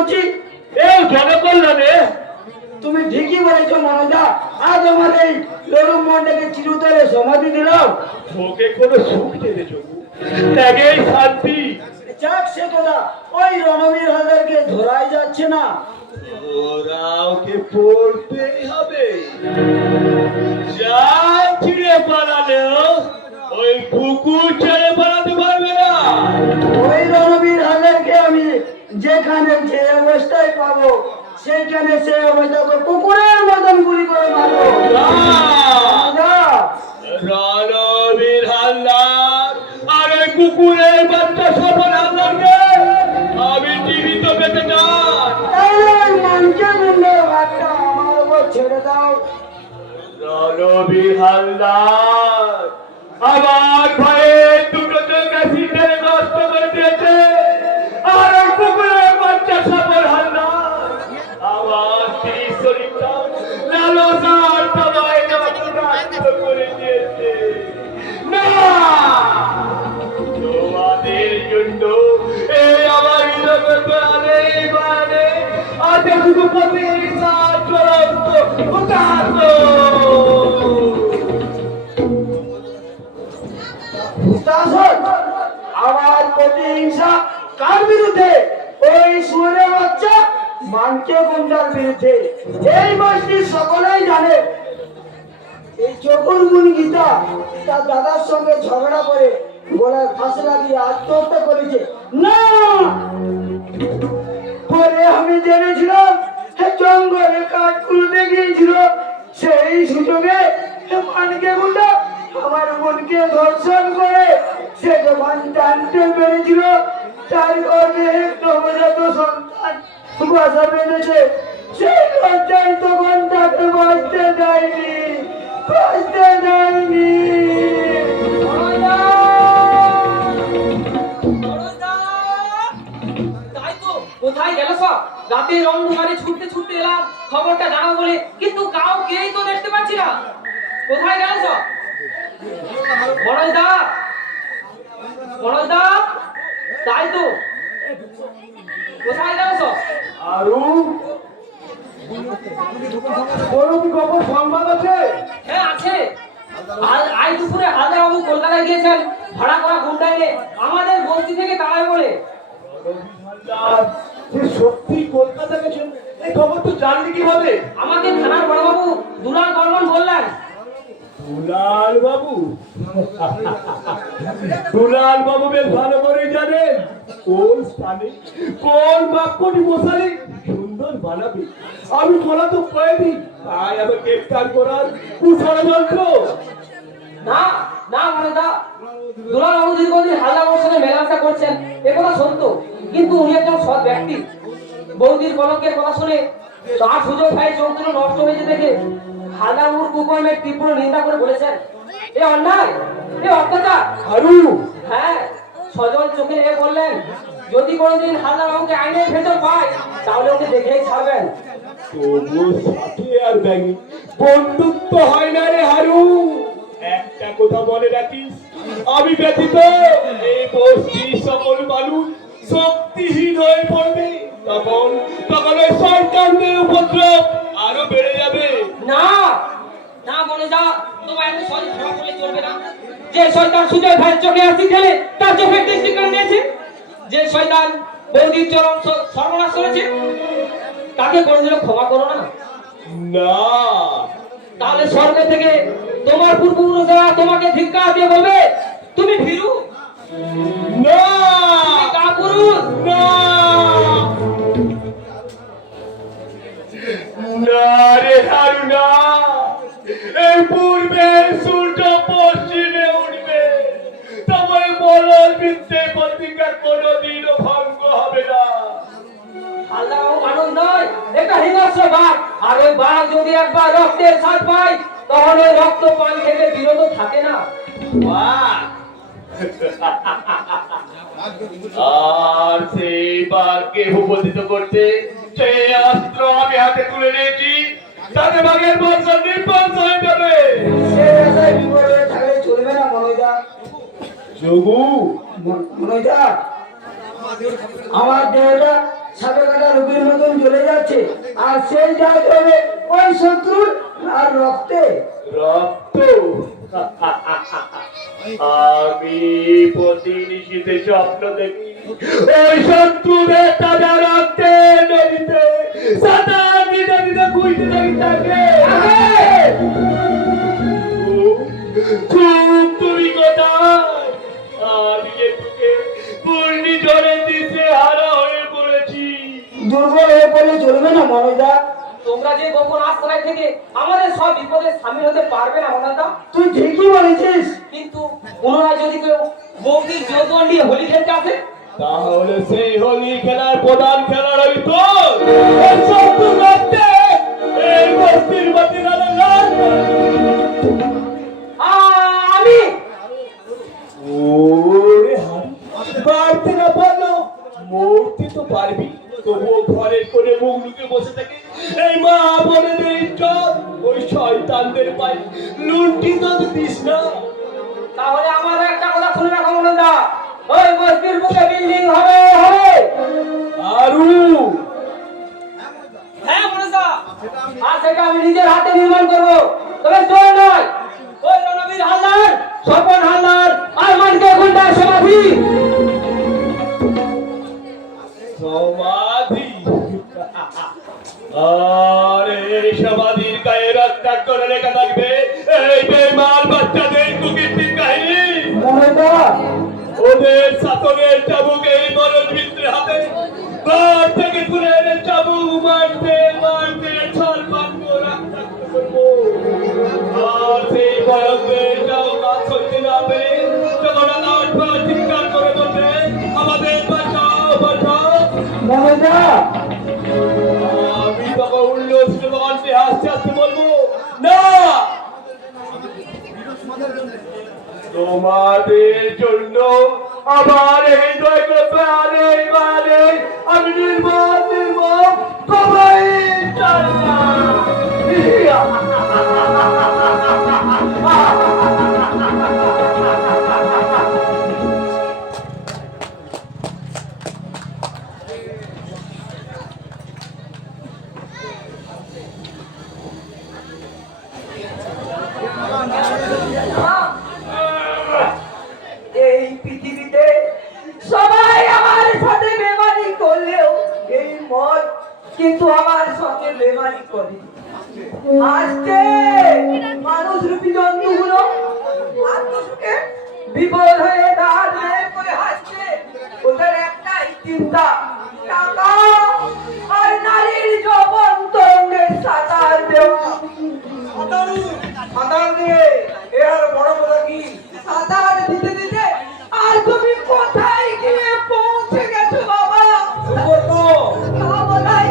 করছি? এই জনকল্যাণে তুমি ঠিকই বলেছো মনোজা, আজ আমার এই লরুম মন্ডকে চিরতরে সমাধি দিলাম। ওকে কোনো সুখ দেবে যোগু, ত্যাগেই শান্তি। যাক সে কথা, ওই রণবীর হাজারকে ধরাই যাচ্ছে না। ওরা ওকে পড়তেই হবে। যা ছিঁড়ে পালালেও ওই কুকুর ছেড়ে পালাতে পারবে না। ওই রণবীর হাজারকে আমি যেখানে যে অবস্থায় পাবো সেইখানে সে অবস্থাকে কুকুরের মতন গুলি করে মারবো। যা। রণবীর হালদার আর ওই কুকুরের বাচ্চা সফল হালদারকে আমি জীবিত পেতে চাই। তাহলে ওই মানুষের মুন্ডের ভাতটা আমার উপর ছেড়ে দাও। রণবীর হালদার আমার ভয়ে দুটো চোখ অ্যাসিডে নষ্ট করে দিয়েছে, আর ওই কুকুরের বাচ্চা সফল হালদার আমার স্ত্রী শরীরটা লালসার তলায় নষ্ট করে দিয়েছে। না, তোমাদের জন্য এই আমার জগৎ মানে আজ শুধু প্রতিহিংসা চূড়ান্ত উদাহরণ। হুতাশন, আমার প্রতিহিংসা কার বিরুদ্ধে? ওই সুরে বাচ্চা মানকে গুন্ডার বিরুদ্ধে। এই বস্তির সকলেই জানে এই চকুর গুণ গীতা তার দাদার সঙ্গে ঝগড়া করে গলায় ফাঁস লাগিয়ে আত্মহত্যা করেছে। না, পরে আমি জেনেছিলাম জঙ্গলে কাঠ খুলতে গিয়েছিল, সেই সুযোগে মানকে গুন্ডা আমার বোনকে ধর্ষণ করে সে যখন জানতে পেরেছিল তার গর্ভে নবজাত সন্তান বাসা বেঁধেছে, সেই লজ্জায় তখন তাকে বাঁচতে দেয়নি, বাঁচতে দেয়নি। তাই তো, কোথায় গেল সব? রাতের অন্ধকারে ছুটতে ছুটতে এলাম খবরটা জানাবো বলে, কিন্তু কাউকেই তো দেখতে পাচ্ছি না। কোথায় গেল সব? মনোজদা, মনোজদা, তাই তো, কোথায় গেল সব? আরু কোনো কি খবর সংবাদ আছে? হ্যাঁ আছে। আজ দুপুরে হালদার বাবু কলকাতায় গিয়েছেন ভাড়া করা গুন্ডা এনে আমাদের বস্তি থেকে তাড়ায় বলে। আর যে সত্যি কলকাতা গেছেন, এই খবর তো জানলি কিভাবে? আমাকে থানার বড়বাবু দুলাল বর্মন বললেন। দুলাল বাবু? দুলাল বাবু বেশ ভালো করেই জানেন কোন স্থানে কোন বাক্যটি বসালে সুন্দর বানাবে। আমি বলা তো কয়েদি, তাই আমি গ্রেফতার করার কুষড়যন্ত্র। না না মনোজদা, দুলাল বাবু দীর্ঘদিন হালদার বাবুর সঙ্গে মেলামেশা করছেন এ কথা সত্য, কিন্তু উনি একজন সৎ ব্যক্তি। বৌদির কলঙ্কের কথা শুনে তার সুযোগ ভাই চৌধুরী নষ্ট হয়েছে দেখে হালদার বাবুর কুকর্মের তীব্র নিন্দা করে বলেছেন এ অন্যায়, এ অত্যাচার। আরু হ্যাঁ, সজল চোখে এ বললেন যদি কোনোদিন হালদার বাবুকে আইনের ভেতর পায় তাহলে ওকে দেখেই ছাড়বেন। তবু সাথে আর ব্যাঙি বন্ধুত্ব হয় না রে হারু। একটা কথা মনে রাখিস, আমি ব্যতীত এই বস্তির সকল মানুষ শক্তিহীন হয়ে পড়বে। তখন তখন ওই শয়তানদের উপদ্রব আরো বেড়ে যাবে। না না মনোজা, তোমার এত সহজে ধরা করলে চলবে না। যে শয়তান সুজয় ভাইয়ের চোখে আসি ঠেলে তার চোখের দৃষ্টি কেড়ে নিয়েছে, যে শয়তান বৌদির চরম সর্বনাশ করেছে তাকে কোনোদিনও ক্ষমা করো না। না, তাহলে স্বর্গ থেকে তোমার পূর্বপুরুষরা তোমাকে ধিক্কার দিয়ে বলবে তুমি ভীরু, না, তুমি কাপুরুষ। না, না রে হারু না। এই পূর্বে সূর্য পশ্চিমে উঠবে, তবে বলার বৃত্তে প্রতিজ্ঞা কোনোদিনও ভঙ্গ হবে না। হালদার বাবু মানুষ নয়, এটা হিংস্র বাঘ, আর ওই বাঘ যদি একবার রক্তের স্বাদ পায় তখন ওই রক্ত পান থেকে বিরত থাকে না। বাহ! আর সেই বাঘকে উপদিত করতে যে অস্ত্র আমি হাতে তুলে নিয়েছি তাতে বাঘের বংশ নির্বংশ হয়ে যাবে। সে রাস্তায় বিপদে থাকলে চলবে না মনোজা। যোগু, মনোজা, আমার দেহটা সাপে কাটা রোগীর মতন চলে যাচ্ছে, আর সেই যা চলে ওই শত্রুর আর রক্তে। রক্ত? আমি প্রতিনিশীতে স্বপ্ন দেখি ওই শত্রুদের তাজা রক্তে নদীতে সাঁতার দিতে দিতে ঘুরতে থাকি তাকে। তুমি কোথায়? আজকে তোকে পূর্ণি ঝড়ে দিতে হারা হয়ে পড়েছি। দুর্বল হয়ে পড়লে চলবে না মনোজা। তোমরা যে গোপন আশ্রয় থেকে আমাদের সব বিপদে সামিল হতে পারবে না মনাদা। তুই ঠিকই বলেছিস, কিন্তু পুনরায় যদি কেউ বৌদির যৌবন নিয়ে হোলি খেলতে আসে, তাহলে সেই হোলি খেলার প্রধান খেলোয়াড় তো ওই শত্রু রক্তে এই বস্তির বাতিরা আমি ওরে হারি পারতে না পারলো মরতে তো পারবি, তবুও ঘরের কোণে মুখ লুকে বসে থাকে এই মা বোনেদের ইজ্জত ওই শয়তানদের পাই লুণ্ঠিত দিস না। তাহলে আমার একটা কথা শুনে রাখো মনাদা, ওই বস্তির বুকে বিল্ডিং হবে হবে। আরু হ্যাঁ মনাদা, আর সেটা আমি নিজের হাতে নির্মাণ করবো, তবে তোর নয়। ওই রণবীর হালদার, স্বপন হালদার আর মানকে গুন্ডার সমাধি। সমাধি? আরে এই সমাধির গায়ে রক্তাক্ত করে লেখা থাকবে এই বেঈমান বাচ্চাদের কুকীর্তির কাহিনী। মনোজা ওদের শাসনের চাবুক এই মরণ মিত্রের হাতে ঘর থেকে তুলে এনে চাবুক মারতে মারতে ছলমাত্র রক্তাক্ত করবো। আর সেই ভয়ঙ্কর যাও কাজ করতে না পেরে যখন আবার চিৎকার করে বলবে আমাদের বাঁচাও বাঁচাও, মনোজা আমি তখন উল্লসিত কণ্ঠে হাসতে হাসতে বলবো না, তোমাদের জন্য আমার এই দয় প্রাণে মানে আমি নির্মম নির্মম সবাই চাই না। এই পৃথিবীতে সবাই আমার সাথে বেমানি করলেও এই মদ কিন্তু আমার সাথে বেমানি করে। আজকে মানুষ রূপী জন্তুগুলো আত্মসুখে বিপদ হয়ে দাঁত বের করে হাসছে। ওদের একটাই চিন্তা, টাকা আর নারীর যৌবন তরঙ্গের সাঁতার দেওয়া। সাঁতার দিয়ে এ আর বড় কথা কি? সাঁতার দিতে দিতে আর তুমি কোথায় গিয়ে পৌঁছে গেছো বাবা? সুব্রত, তা বলাই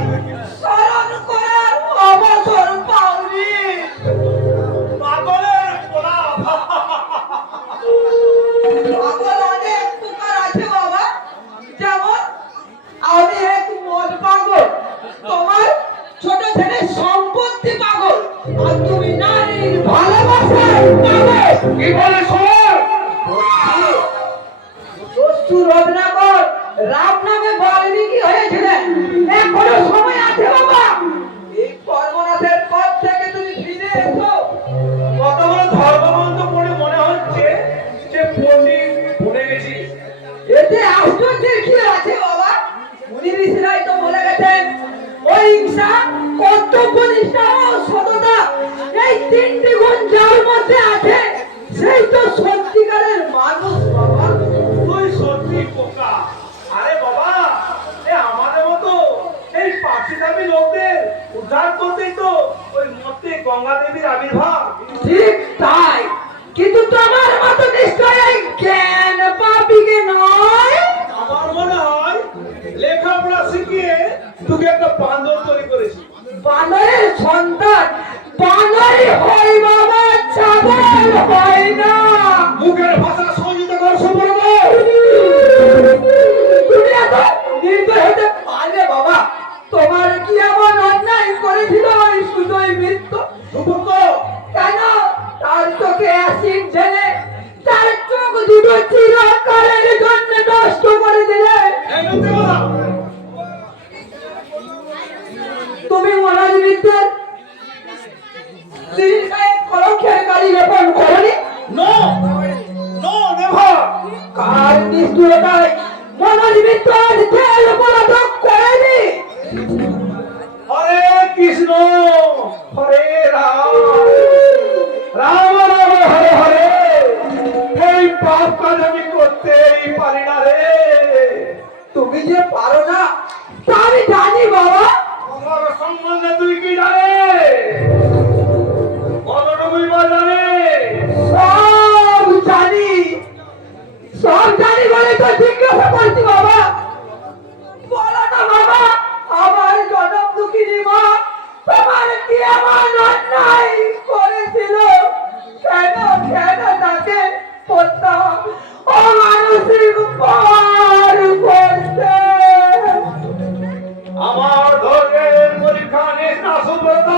স্মরণ করার অবসর পাওনি। পাগলের পোলা। পাগল অনেক প্রকার আছে বাবা, যেমন আমি এক মদ পাগল, তোমার ছোট ছেলে সম্পত্তি পাগল, আর তুমি নারীর ভালোবাসার পাগল। কি বলে শোন? দস্যু রত্নাকর রাম নামে বাল্মীকি হয়েছিলেন, এখনো সময় আছে বাবা। এই কর্মনাথের পথ থেকে তুমি ফিরে এসো। কত বড় ধর্মগ্রন্থ পড়ে মনে হচ্ছে যে পণ্ডিত ভুলে গেছি। এতে আশ্চর্যের কি আছে বাবা? মুনি ঋষিরাই তো বলে গেছেন অহিংসা, কর্তব্যনিষ্ঠা ও সততা এই তিনটি গুণ যার মধ্যে আছে সেই তো সত্যিকারের মানুষ বাবা। তুই সত্যি পোকা। আরে বাবা, এ আমাদের মতো এই পাখি দাবি লোকদের উদ্ধার করতেই তো ওই মধ্যে গঙ্গা দেবীর আবির্ভাব। ঠিক তাই, কিন্তু তোমার মতো নিশ্চয়ই জ্ঞান পাপিকে নয়। আমার মনে হয় লেখাপড়া শিখিয়ে তোকে একটা বান্দর তৈরি করেছি। বানরের সন্তান বানরই হয় বাবা, ছাগল হয় না। মুখের ভাষা সহযোগিতা কর সুব্রত। তুমি এত নির্দয় হতে পারলে বাবা? তোমার কি এমন অন্যায় করেছিল ওই সুদয় মিত্র? সুব্রত, কেন তার চোখে অ্যাসিড ঢেলে তার চোখ দুটো চিরকালের জন্য নষ্ট করে দিলে? এই মিথ্যে কথা। দিতে পারো না তা আমি জানি বাবা। আমার সম্বন্ধে তুই কি জানিস? কতটুকুই বা জানিস? সব জানি, সব জানি বলে তো জিজ্ঞাসা করছি বাবা। বলো না বাবা, আমার জনম দুঃখিনী মা তোমার কি এমন অন্যায় করেছিল? কেন কেন তাকে অমানসিক পার করতে? আমার ধর্মের পরীক্ষা নিস না সুব্রত।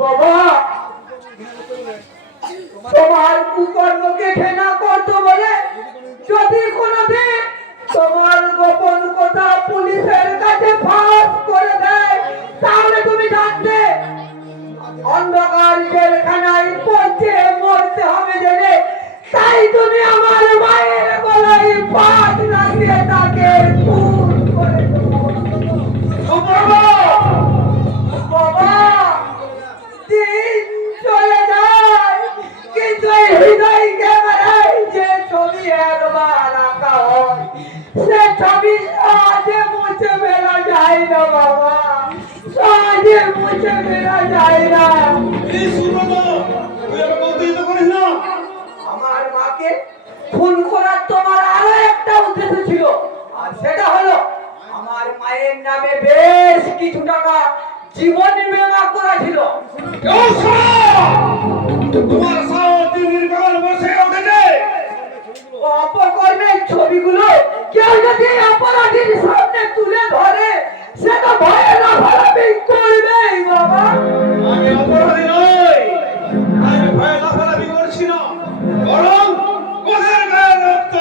বাবা, তোমার কুকর্মকে ঘৃণা করতো বলে যদি কোনোদিন তোমার গোপন কথা পুলিশের কাছে ফাঁস করে দেয় তাহলে তুমি জানতে অন্ধকার জেলখানায় পড়তে মরতে হবে জেনে তাই তুমি আমার মায়ের গলায় ফাঁস লাগিয়ে তাকে খুন করে দেবো। বাবা, দিন চলে যায় কিন্তু এই হৃদয় ক্যামেরায় যে ছবি একবার আঁকা হয় সে ছবি সহজে মুছে ফেলা যায় না বাবা, সহজে মুছে ফেলা যায় না। এই সুব্রত, তুই আমাকে উত্তেজিত করিস না। আমার মাকে খুন করার তোমার আরো একটা উদ্দেশ্য ছিল, আর সেটা হলো আমার মায়ের নামে বেশ কিছু টাকা জীবন বীমা করা ছিল। তোমার সাহস দিনের বেলা বসে উঠেছে। অপকর্মের ছবিগুলো কেউ যদি অপরাধীর সামনে তুলে ধরে সে তো ভয়ে লাফালাফি করবেই বাবা। আমি অপরাধী নই, আমি ভয়ে লাফালাফি করছি না, বরং ওদের গায়ের রক্ত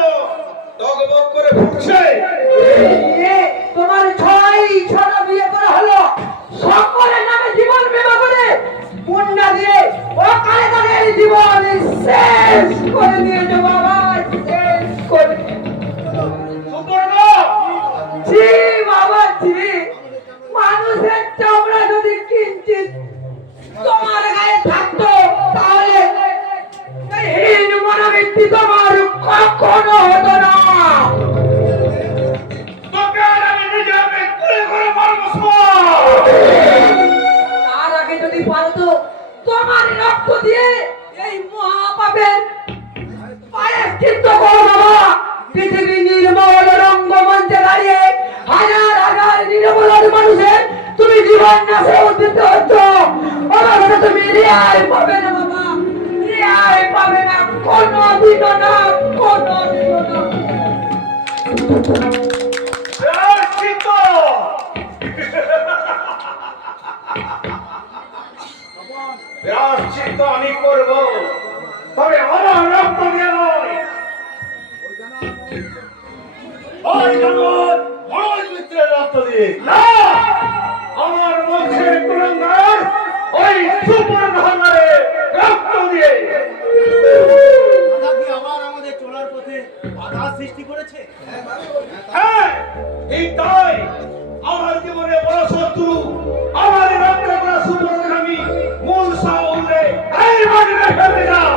টগবগ করে ফুটছে। এ তোমার ছটা বিয়ে করা হলো, সকলের নামে জীবন বীমা করে পুণ্যা দিয়ে ও কালে তাদের জীবন শেষ করে দিয়েছে বাবা, শেষ করে। সুব্রত, জি বাবা জি, মানুষের চামড়া যদি কিঞ্চিত তোমার গায়ে থাকতো তাহলে এই হীন মনোবৃত্তি তোমার কখনো হতো না। তোকে আর আমি নিজে হাতে গুলি করে মারবো। তার আগে যদি পারতো তোমার রক্ত দিয়ে এই মহাপাপের প্রায়শ্চিত্ত করো বাবা। পৃথিবী নির্মল রঙ্গমঞ্চে দাঁড়িয়ে হাজার হাজার নির্মল মানুষের তুমি জীবন নাশে উদ্দিত হচ্ছ, আমার কাছে তুমি রেহাই পাবে না বাবা, রেহাই পাবে না কোনোদিন না, কোনোদিন না। প্রায়শ্চিত্ত! প্রায়শ্চিত্ত আমি করব, তবে আমার রক্ত দিয়ে নয়। ওই জগৎ মনোজ মিত্রের রক্ত দিয়ে না, আমার বংশের কুলঙ্গার ওই সুপর্ণহারের রক্ত দিয়ে। দাদা কি আবার আমাদের চলার পথে বাধা সৃষ্টি করেছে? হ্যাঁ, ঠিক তাই। আমার জীবনে বড় শত্রু আমার রক্ত করা সুপর্ণকে আমি মূল সাউলে এই মাটিতে ফেলে যাও।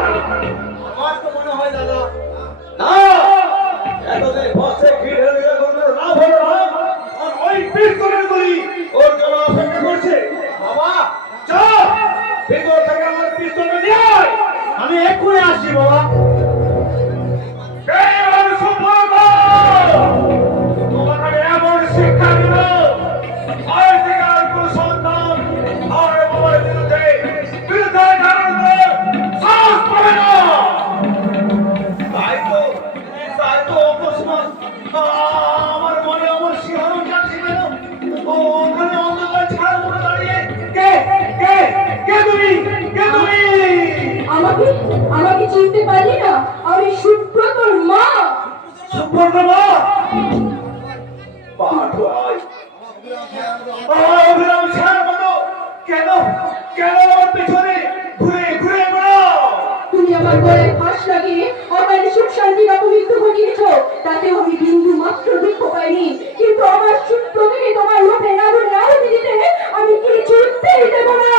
আমার তো মনে হয় দাদা না, এতদিন বসে ঘিরে নিয়ে কোনো লাভ হলো না, আর ওই পিস্তলের গুলি ওর জন্য অপেক্ষা করছে। বাবা, যা, ভিতর থেকে আমার পিস্তলটা নিয়ে আয়। আমি এক্ষুনি আসছি বাবা। এই আমার সুপর্ণ, তোমাকে আমি এমন শিক্ষা দিব, আজ থেকে আর কোনো সন্তান আর বাবার বিরুদ্ধে দাঁড়ানোর সাহস পাবে না। তাই তো অকস্মাৎ আমার মনে আমার শিহরণ যাচ্ছে কেন? ওখানে অন্ধকার ছায়ার মধ্যে দাঁড়িয়ে কে কে কে তুমি, কে তুমি? আমাকে আমাকে চিনতে পারলি না? আমি সুব্রতর মা। সুপর্ণ মা, পাঠক অভিরাম ছায়ার মতো কেন কেন আমার পেছনে ঘুরে ঘুরে বেড়াও? তুমি আমার গলায় ফাঁস লাগিয়ে আমার সুখ শান্তির অপমৃত্যু ঘটিয়েছ, তাতেও আমি বিন্দু মাত্র দুঃখ পাইনি, কিন্তু আমার সুব্রতকে তোমার মুখে আগুনে আহুতি দিতে আমি কিছুতেই দেব না,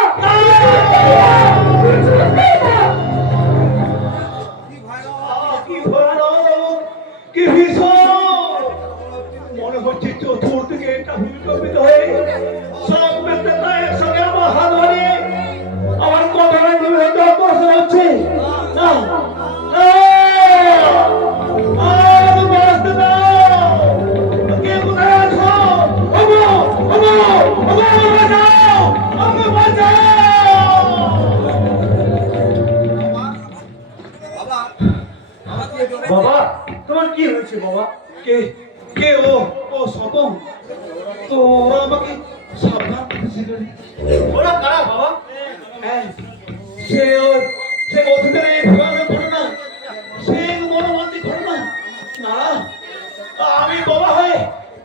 কিছুতেই না। কি ভয়ানক, কি ভীষণ ওরা কারা বাবা? হ্যাঁ, সে সে অতীতের এই ভয়ানক ঘটনা, সেই মনোমন্দির ঘটনা। না, আমি বাবা হয়ে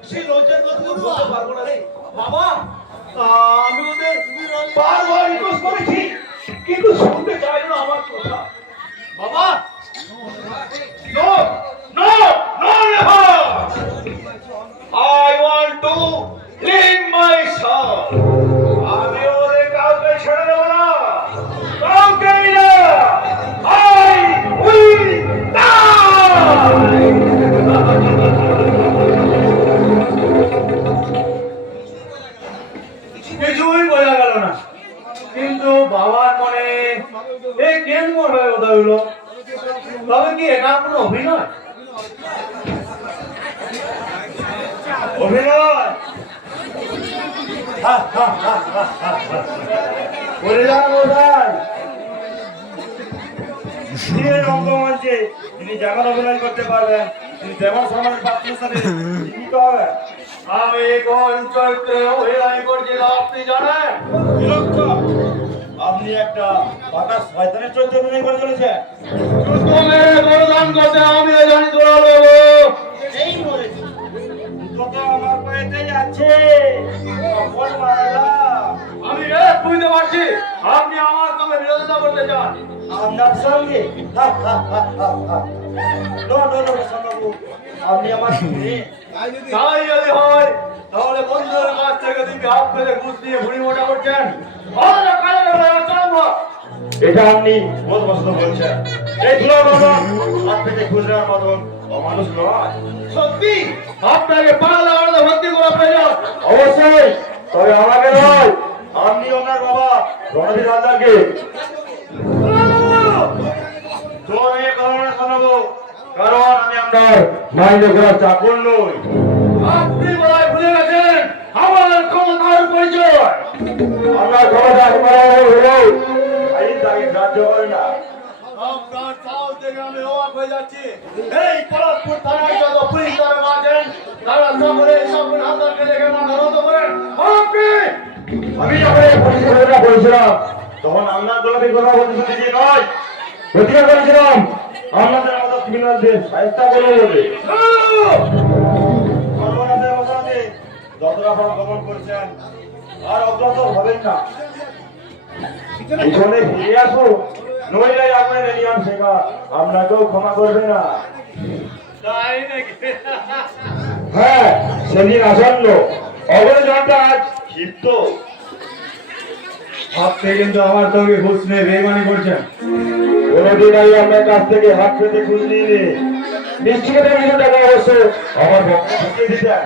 সেই লজ্জার কথা বলতে পারবো না রে বাবা। আমি ওদের বারবার রিকোয়েস্ট করেছি, কিন্তু শুনতে চাইল না আমার কথা। বাবা, no no no never, I want to live my soul. আমি ওদের কাউকে ছেড়ে দেবো না, কাউকেই না। I will die. কিছুই বোঝা গেল না, কিন্তু বাবার মনে এই কেন মনে কথা হইলো? তবে কি এটা কোনো অভিনয়? অভিনয় বলে যান বোঝায় বিয়ের রঙ্গমঞ্চে তিনি যেমন অভিনয় করতে পারবেন, তিনি যেমন সমাজের পাত্রের সাথে জীবিত হবেন। আমি কোন চরিত্রে অভিনয় করছিলাম আপনি জানেন? বিলক্ষণ, আপনি একটা পাকা শয়তানের চরিত্রে অভিনয় করে চলেছেন। বলদান করতে আমি জানি তোরা লোক এই মরেছি তোকে আমার পায়েতে যাচ্ছে। আমি বুঝতে পারছি আপনি আমার সঙ্গে বিরোধিতা করতে চান। আপনার সঙ্গে আপনি আমার তাই যদি হয় তাহলে বন্ধুদের কাছ থেকে তুমি হাত পেলে ঘুষ দিয়ে ভুড়ি মোটা করছেন। এটা আপনি বোধ পছন্দ বলছেন। এই ধুলো বাবা হাত পেতে ঘুষ নেওয়ার মতন অমানুষ নয়। সত্যি আপনাকে পাগলা আলাদা ভর্তি করা প্রয়োজন। অবশ্যই, তবে আমাকে নয়, আপনি ওনার বাবা রণবীর হালদারকে কারণ আমি আপনার মাইনে করার চাকর নই। আপনি বলায় ভুলে গেছেন আমার ক্ষমতার পরিচয়। আপনার ক্ষমতা হলেও আইন তাকে গ্রাহ্য করে না। আপনার সাহস দেখে আমি অবাক হয়ে যাচ্ছি। এই পলাশপুর থানায় যত পুলিশ ধরে মারছেন তারা সকলে সকল হালদারকে দেখে মাথা নত করেন। আমি যখন এই পুলিশ ঘটনা করেছিলাম তখন আপনার দলের কথা বলতে শুনেছি নয়, প্রতিজ্ঞা করেছিলাম আপনাদের মতো ক্রিমিনালদের সাহায্য করবো বলে। সর্বনাশের অবসানে যতটা ভাব গমন করছেন আর অগ্রসর হবেন না। পিছনে ফিরে আসো, নইলে আপনার নিয়ম শেখা আপনাকেও ক্ষমা করবে না। হ্যাঁ, সেদিন আসন্ন অগ্রজনটা আজ ক্ষিপ্ত ভাবতে, কিন্তু আমার সঙ্গে ঘুষ নিয়ে বেইমানি করছেন। কোনদিন আগে আপনার কাছ থেকে হাত পেতে ঘুষ নিয়ে নিশ্চিত কিছু টাকা অবশ্য আমার ঢুকিয়ে দিতেন।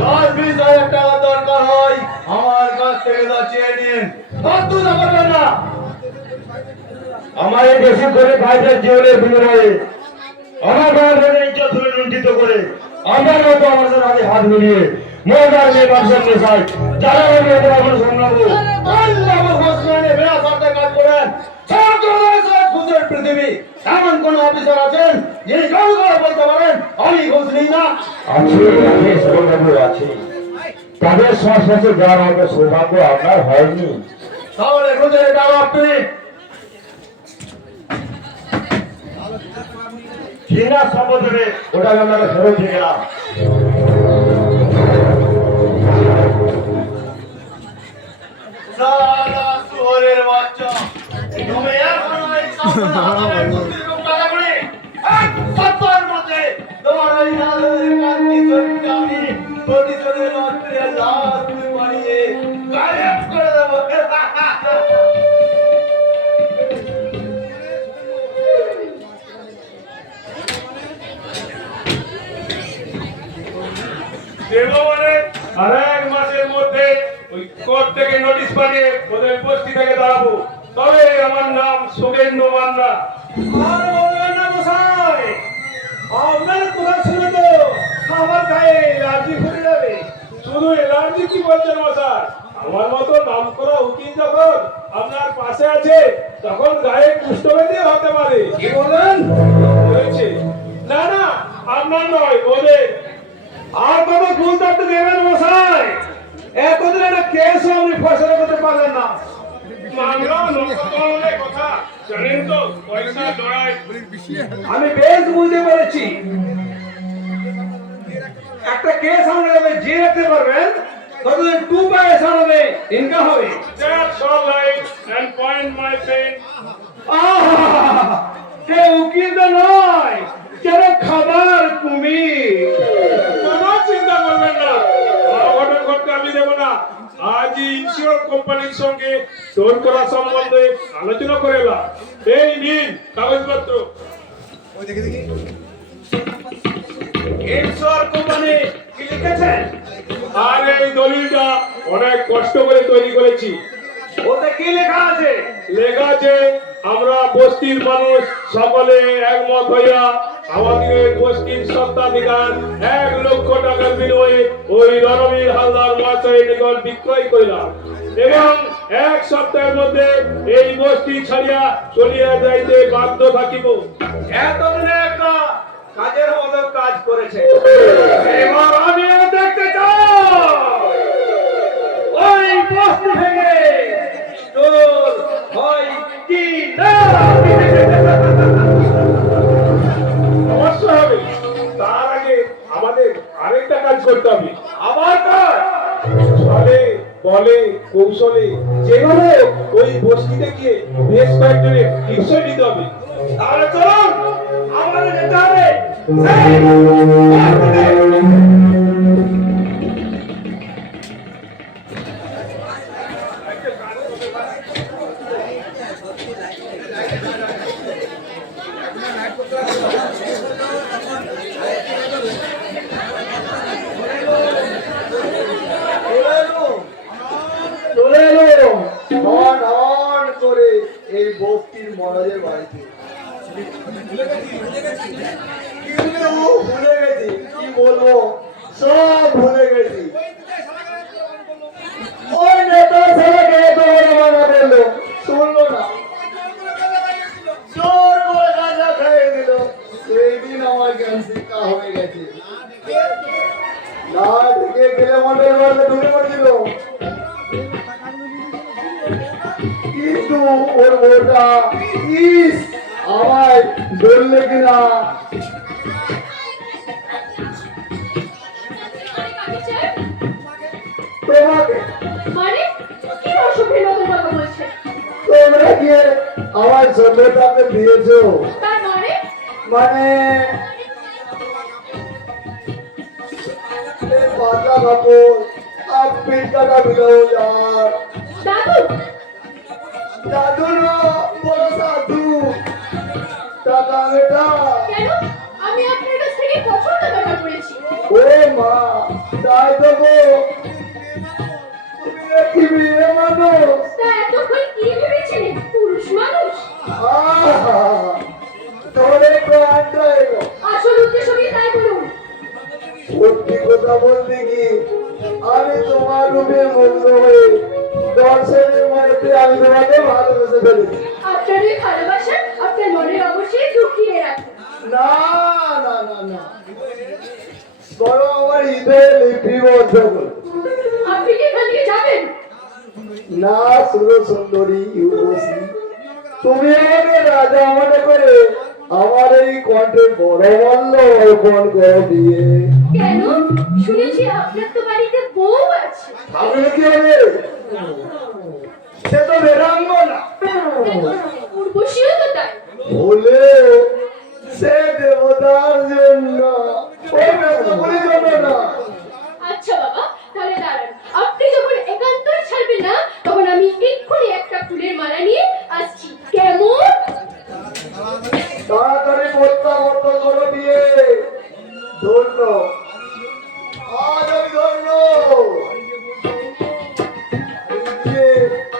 10-20 হাজার টাকা দরকার হয় আমার কাছ থেকে তা চেয়ে নিন, অদ্ভুত করবেন না। আমার এই দেশে করে ভাইদের জীবনের বিনিময়ে আমার ভাইদের ইজ্জত ধরে লুণ্ঠিত করে আমার মতো আমাদের হাতে হাত মিলিয়ে মজার মেয়ে মানুষের নেশায় যারা আমি ওদের আমার সংগ্রাম কাজ করেন। পৃথিবী এমন কোন অফিসার আছেন যিনি বলতে পারেন আমি ঘুষ নিই না? আছে, তাদের সংস্পর্শে যাওয়ার মতো সৌভাগ্য আপনার হয়নি। তাহলে ঘুষের টাকা আপনি ঘৃণা সম্বোধনে ওটা আপনাকে ফেরত দিয়ে গেলাম। বাচ্চা তুমি এখনো এই সত্তর মধ্যে তোমার ওই আমি প্রতিশোধের রাত্রে লাশ বানিয়ে গায়েব করে দেবো। দেবো মানে আর এক মাসের মধ্যে ওই কোর্ট থেকে নোটিশ পাঠিয়ে ওদের উপস্থিত থেকে দাঁড়াবো। তবে আমার নাম সুগেন্দ্র মান্না। আর বলবেন না মশাই, আপনার কথা শুনে তো আমার গায়ে এলার্জি ঘুরে যাবে। শুধু এলার্জি কি বলছেন মশাই? আমার মতো নাম করা উকিল যখন আপনার পাশে আছে তখন গায়ে কুষ্ঠব্যাধি হতে পারে। কি বলেন? হয়েছে না না, আপনার নয় ওদের। আর কত ফুল থাকতে দেবেন মশাই? এতদিন একটা কেস আপনি ফয়সালা করতে পারলেন না। মামলা লোককরণের কথা জানেন তো, পয়সা লড়াই। আমি বেশ বুঝতে পেরেছি, একটা কেস আমরা যবে জিয়ে রাখতে পারবেন ততদিন 2 পয়সা হবে ইনকাম হবে। That's all right and point my friend. কে উকিল তো নয়, যেন খাবার কুমির। কোনো চিন্তা করবেন না, অঘটন করতে আমি দেব না। আজই ইন্স্যুর কোম্পানির সঙ্গে লোন করা সম্বন্ধে আলোচনা করে এলাম। এই নিন কাগজপত্র। ইনশোর কোম্পানি কি লিখেছেন? আর এই দলিলটা অনেক কষ্ট করে তৈরি করেছি। ওতে কি লেখা আছে? লেখা আছে, আমরা বস্তির মানুষ সকলে একমত হইয়া আমাদের বস্তির সত্ত্বাধিকার 1 লক্ষ টাকার বিনিময়ে ওই রণবীর হালদার মহাশয়ের নিকট বিক্রয় করিলাম এবং 1 সপ্তাহের মধ্যে এই বস্তি ছাড়িয়া চলিয়া যাইতে বাধ্য থাকিব। এতদিনে একটা কাজের মতো কাজ করেছে। এবার আমিও দেখতে চাই ওই বস্তি ভেঙে তোর হয় কি না। অবশ্য হবে, তার আগে আমাদের আরেকটা কাজ করতে হবে। আবার কাজ? ছলে বলে কৌশলে যেভাবে ওই বস্তিতে গিয়ে বেশ কয়েকজনের নিশ্চয় নিতে হবে। তাহলে চলুন আমাদের যেতে হবে সেই বস্তিতে। চলে এলো হন হন করে এই বস্তির মহারাজের বাড়িতে। কিন্তু ভুলে গেছি, কি বলবো, সব ভুলে গেছি। ওই নেতা ছেলেকে এত বড় মানা বললো, শুনলো না, জোর করে গাঁজা খাইয়ে দিল। সেই দিন আমার জ্ঞান শিক্ষা হয়ে গেছে। না থেকে গেলে মন্ডল বাড়িতে ঢুকে পড়ছিল, কিন্তু ওর বউটা ইস আমায় বললে কিনা। তোমাকে মানে কি অসভ্যের মতো কথা বলছে? তোমরা গিয়ে আমার সভ্যতাকে দিয়েছো, তার মানে মানে পাতলা কাপড় আর পিঠটা বিলাও যার দাদু দাদু না বড় সাধু টাকা বেটা। কেন? আমি আপনার কাছ থেকে কখন টাকা করেছি? ও মা তাই তো গো, তুমি কি বিয়ে মানুষ? তা এতক্ষণ কি ভেবেছিলেন? পুরুষ মানুষ? আহা তোরে প্রাণটা এলো। আসল উদ্দেশ্য কি তাই বলুন। সত্যি কথা বলতে কি, আমি তোমার রূপে মুগ্ধ হয়ে দর্শনের মধ্যে আমি তোমাকে ভালোবেসে ফেলেছি। আপনার এই ভালোবাসা আপনার মনের অবশ্যই লুকিয়ে রাখুন। না না না না, বরং আমার হৃদয়ে লিপিবদ্ধ করো। আপনি কি এখান থেকে যাবেন? না শুধু সুন্দরী ইউবসী, তুমি আমাকে রাজা মনে করে আমার এই কণ্ঠে বড় মূল্য অর্পণ করে দিয়ে। কেন? শুনেছি আপনার তো বাড়িতে বউ আছে। থাকলে কি হবে, সে তো বেরাঙ্গনা। উর্বশীও তো তাই। বলে সে দেবতার জন্য, ওই বেগুনের জন্য না। আচ্ছা বাবা, তাহলে দাঁড়ান। আপনি যখন একান্তই ছাড়বেন না, তখন আমি এক্ষুনি একটা ফুলের মালা নিয়ে আসছি। কেমন? তাড়াতাড়ি প্রত্যাবর্তন করে দিয়ে। ধন্য আজ আমি ধন্য। দিয়ে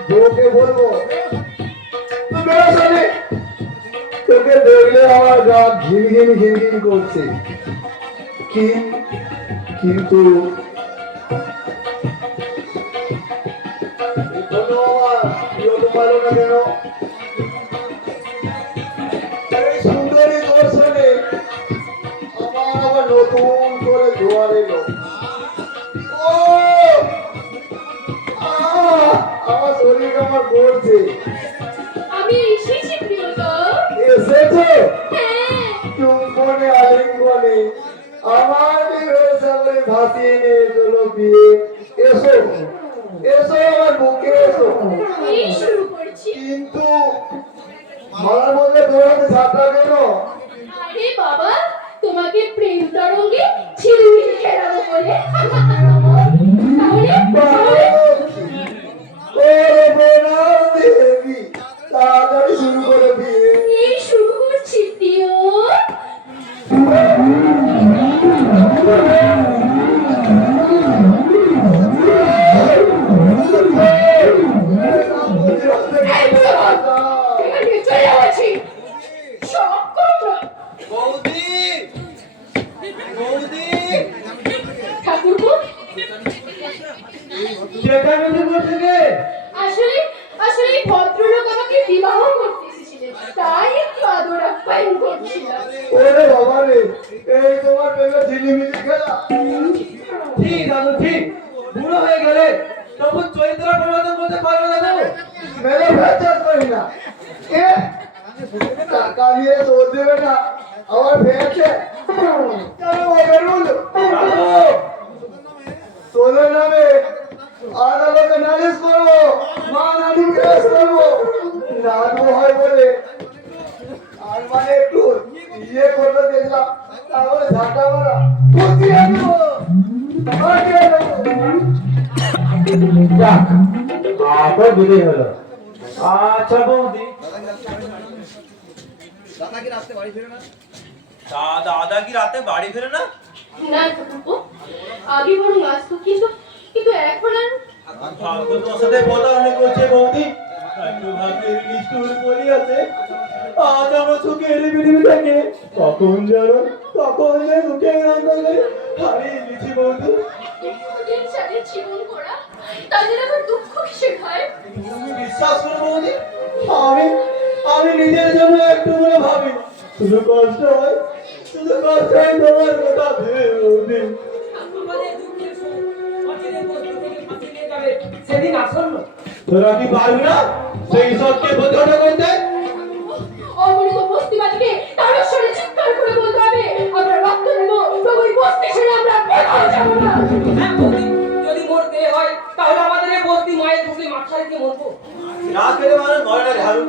বউকে বলবো, তুই বেরোস নে। তোকে দেখলে আমার গা ঘিন ঘিন ঘিন ঘিন করছে, কিন্তু কেন এই সুন্দরী দর্শনে আমার আবার নতুন করে জোয়ার এলো। ও করছে? আমি এসেছি প্রিয়তম। এসেছে হ্যাঁ, চুম্বনে আলিঙ্গনে আমার সাগরে ভাসিয়ে নিয়ে চলো বিয়ে। এসো এসো আমার বুকে এসো। এই শুরু করছি। কিন্তু মালার মধ্যে দৌড়াতে ঝাঁপটা কেন? আরে বাবা, তোমাকে প্রেম তরঙ্গে ঝিলমিল খেলাবো বলে। তাহলে ওরে প্রণাম দেবী, তাড়াতাড়ি শুরু করে বিয়ে। এই শুরু করছি প্রিয়। এখানে চলে যাচ্ছি সব কথা। বৌদি বৌদি ঠাকুরপো, চেঁচামেচি করছে কে? আসলে আসলে এই ভদ্রলোক আমাকে বিবাহ করতে এসেছিলেন, তাই একটু আদর আপ্যায়ন করছিলাম। ওরে বাবা রে, এই তোমার প্রেমে ঝিলিমিলি খেলা। ঠিক দাদু ঠিক, বুড়ো হয়ে গেলে তবু চরিত্র পরিবর্তন করতে পারবে না দাদু। মেরে ভেতর করি না এ টাকা নিয়ে দৌড় দেবে না আমার ভেঙেছে। চলো ওদের বলো দাদু তোদের নামে আদালতে নালিশ করবো, মা নানি কেস করবো। নানু হয় বলে আর মানে একটু ইয়ে করতে দেখলাম, তাহলে ঝাঁটা মারা বুঝিয়ে দেবো, বুঝিয়ে দেবো। যাক, আবার বিদায় হলো। আচ্ছা বৌদি, দাদা কি রাতে বাড়ি ফেরে না? না ঠাকুরপো, আগে বরং আসতো, কিন্তু কিন্তু এখন আর ভাগ্য তোমার সাথে প্রতারণা করছে বৌদি। একটু ভাগ্যের নিষ্ঠুর পরি আছে। আজ আমরা সুখে এলে পৃথিবী থেকে কখন জানো, কখন যে উঠে অন্ধকারে হারিয়ে গেছি বৌদি। দিন সাথে জীবন করা, তাদের আবার দুঃখ কিসে খায়? তুমি বিশ্বাস করো বৌদি, আমি আমি নিজের জন্য একটু করে ভাবি, শুধু কষ্ট হয় তোমার কথা ভেবে বৌদি। সেদিন আসন্ন তোরা কি পারবি না সেই সবকে প্রতিহত করতে? অমৃত বস্তিবাদীকে তারস্বরে চিৎকার করে বলতে হবে, আমরা রক্ত নেব, তবে ওই বস্তি ছেড়ে আমরা কোথাও যাবো না। হ্যাঁ বৌদি, যদি মরতে হয় তাহলে আমাদের এই বস্তি মায়ের বুকে মাথা রেখে মরবো। না খেলে মানে মরে না ঝাড়ু।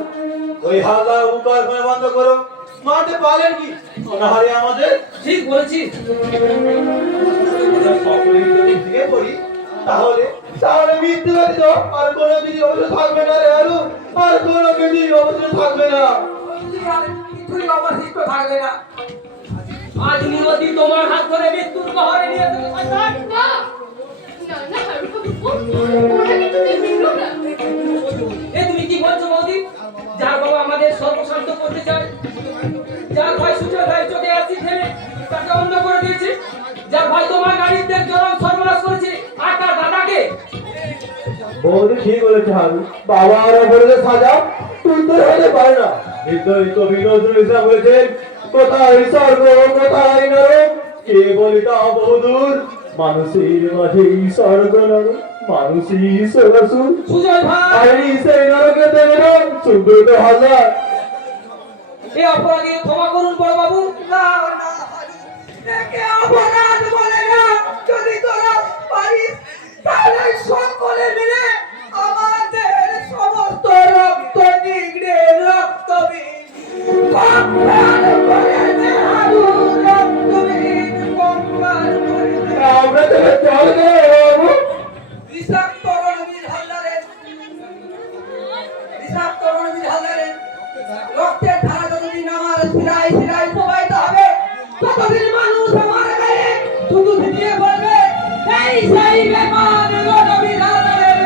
ওই হালকা উপায় করে বন্ধ করো, মারতে পারেন কি অনাহারে আমাদের। ঠিক বলেছিস। সকলেই যদি ভেঙে পড়ি তাহলে তাহলে মৃত্যু ব্যতীত আর কোনো কিছু অবশ্য থাকবে না রে আলু, আর কোনো কিছু অবশ্য থাকবে না। কিছুই অবশিষ্ট থাকবে না। আজ নিয়তি তোমার হাত ধরে মৃত্যুর পাহাড়ে নিয়ে যেতে শয়তান। না না না হারু ঠাকুরপো, ওটা কিন্তু দেখলো না। এ তুমি কি বলছো বৌদি? যার বাবা আমাদের সর্বশান্ত করতে চায়, যার ভাই সুচের ভাই চোখে অ্যাসিড ঢেলে তাকে অন্ধ করে দিয়েছে, যার ভাই তোমার গাড়িতে চরম সর্বনাশ করেছে, আর তার দাদাকে বৌদি ঠিক বলেছে হারু, বাবা আর বলেছে সাজা উত্তর হতে পারে না। হৃদয় কবি নজরুল ইসলাম বলেছেন, কোথায় স্বর্গ কোথায় নরক, কে বলি তা বহুদূর, মানুষের মাঝে স্বর্গ নরক, মানুষই ঈশ্বর আসুন। সুজয় ভাই আর সেই নরকে দেবে না সুব্রত হাজার। এই অপরাধীকে ক্ষমা করুন বড় বাবু। না না একে অপরাধ বলে না, যদি তোরা পারিস তাহলে সকলে মিলে আমাদের সমস্ত রক্ত নিগড়ে রক্তবীজ কঙ্কাল করে দে হারু, রক্তবীজ কঙ্কাল করে দে। আমরা তোকে চল গেলে বাবু। বিষাক্ত রণবীর হালদারের রক্তের ধারা যতদিন আমার শিরায় শিরায় প্রবাহিত হবে, ততদিন মানুষ আমার গায়ে থুতু ছিটিয়ে পড়বে। এই সেই বেমান রণবীর হালদারের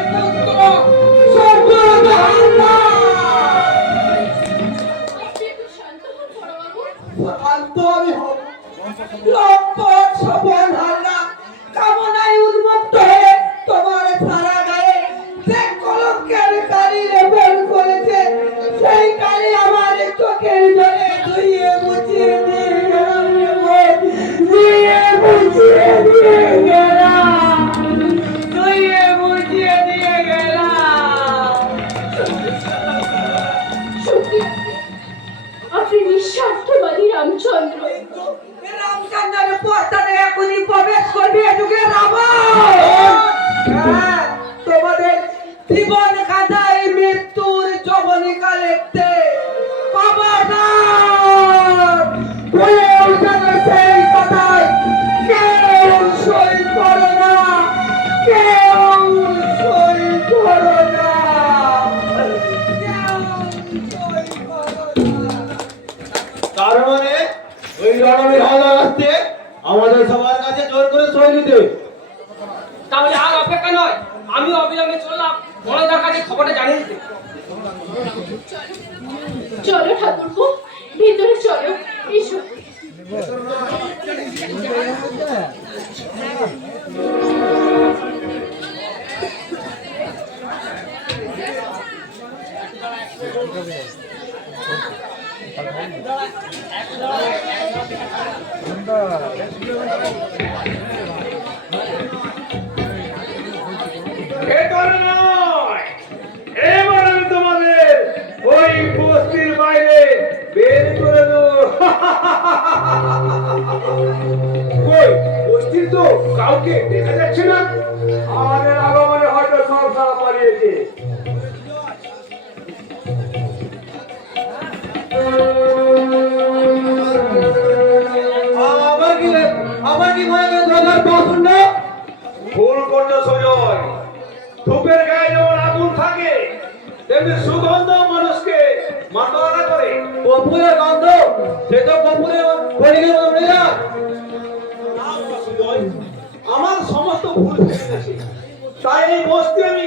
জীবন খাতায় মৃত্যুর জবনিকা লিখতে খবরদার ভুলে যেন সেই কথায় কেউ সই করো না, কেউ সই করো না, কেউ সই করো না। তার মানে ওই রণবীর হাওলাদার আসছে আমাদের সবার কাছে জোর করে সই নিতে। তাহলে আর অপেক্ষা নয়, আমি অবিলম্বে চললাম বড়দার কাছে খবরটা জানিয়ে দিতে। চলো ঠাকুরপো, ভিতরে চলো, এসো। ভেতরে নয়, এবার আমি তোমাদের ওই বস্তির বাইরে বের করে দেবো। কই বস্তির তো কাউকে দেখা যাচ্ছে না। আমাদের আগমনে হয়তো সব সারা পালিয়েছে। আবার কি ভয় করে দরজার পছন্দ? ভুল করতে সজয়, ধূপের গায়ে যেমন আগুন থাকে তেমনি সুগন্ধ মানুষকে মাতোয়ারা করে। কপুরের গন্ধ, সে তো কপুরের খড়িকে উড়ে যায়। আমার সমস্ত ভুল ভেঙে গেছে, তাই এই বস্তি আমি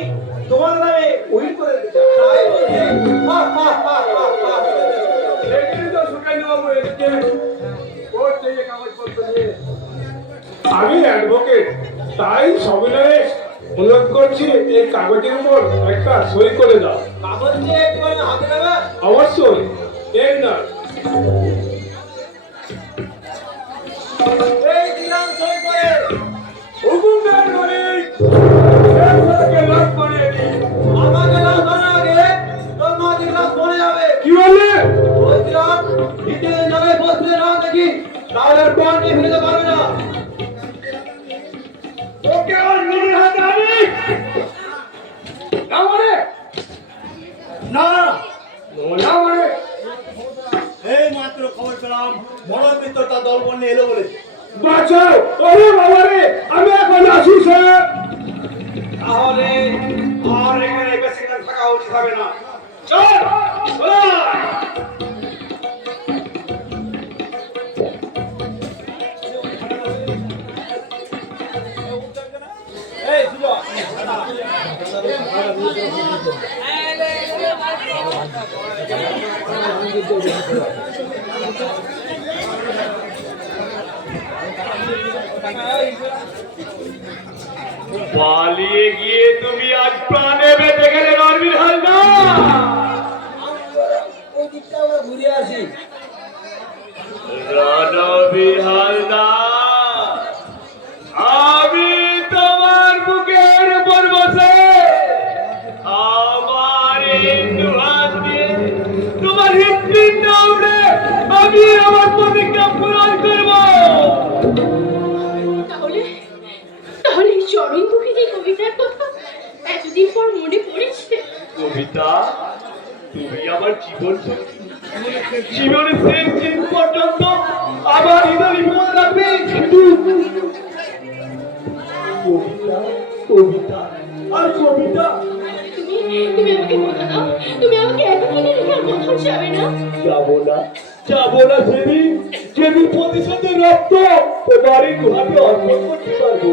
তোমার নামে উইল করে দিতে চাই। তাই বলছি। সেখানে তো সুকান্তবাবু এসেছে, কোর্ট থেকে কাগজপত্র নিয়ে। আমি অ্যাডভোকেট, তাই সবিনয়ে অনুরোধ করছি এই কাগজের উপর একটা সই করে দাও। কাগজ নিয়ে একটু হাতে দেবে? অবশ্যই, এই না এই দিলাম সই করে। হুকুমদার মালিক, এরপরকে লাভ করিয়ে দিই। আমাকে না জানা আগে তোর মা দিলাম পড়ে যাবে। কি বললে? বলছিলাম দ্বিতীয় জায়গায় বসলে না দেখি তাহলে আর পয়েন্ট নিয়ে ফিরতে পারবে না। ওকে আর নিজের হাতে আমি না মানে না না মানে এই মাত্র খবর পেলাম মনোমিত্র তার দলবল নিয়ে এলো বলে। বাঁচাও। ওরে বাবা রে, আমি এখন আসি স্যার। তাহলে আর এখানে বেশিক্ষণ থাকা উচিত হবে না। চল চল। এই সুজয় পালিয়ে গিয়ে তুমি আজ প্রাণে বেঁচে গেলে রণবীর হালদার। ওই দিকটা আমরা ঘুরে আসি। রণবীর হালদার, আমি তোমার বুকের উপর বসে আমার এই দুহাত দিয়ে তোমার হৃৎপিণ্ড উড়ে আমি আমার প্রতিজ্ঞা পূরণ করবো। তাহলে তাহলে এই চরণ দুঃখী যে কবিতার কথা এতদিন পর মনে পড়েছে। কবিতা, তুমি আমার জীবন সঙ্গী। জীবনের শেষ দিন পর্যন্ত আমার হৃদয় মনে রাখবে শুধু কবিতা, কবিতা আর কবিতা। তুমি তুমি আমাকে কথা দাও, তুমি আমাকে এতদিনে রেখে আর কোথাও যাবে না। যাবো না, যাবো না সেদিন যেদিন প্রতিশোধের রক্ত তোমার এই দুহাতে অর্পণ করতে পারবো।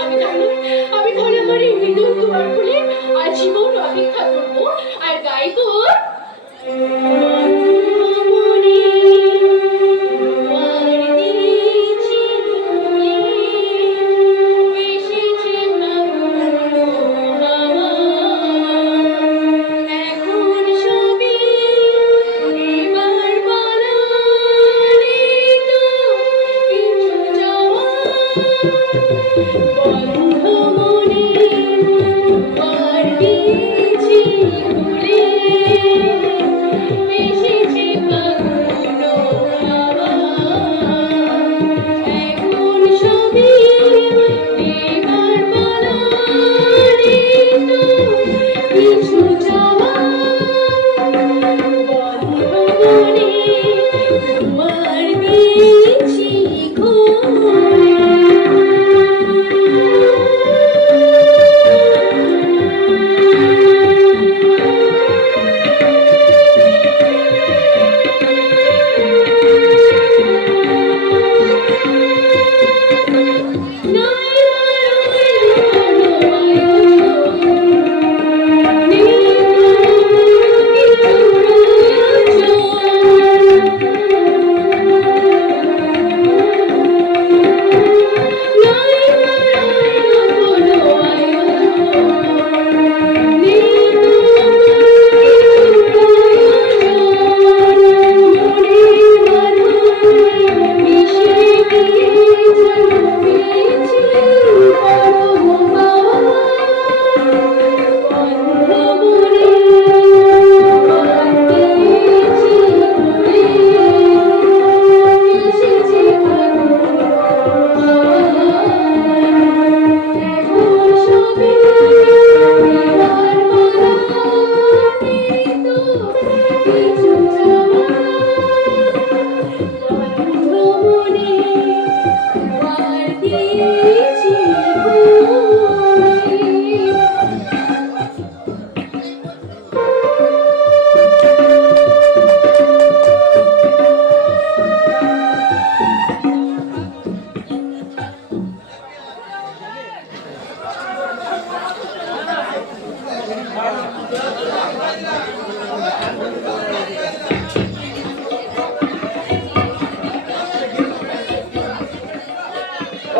আমি তাহলে আমার এই হৃদয় দুয়ার খুলে আজীবন অপেক্ষা করবো আর গাইবো বেশি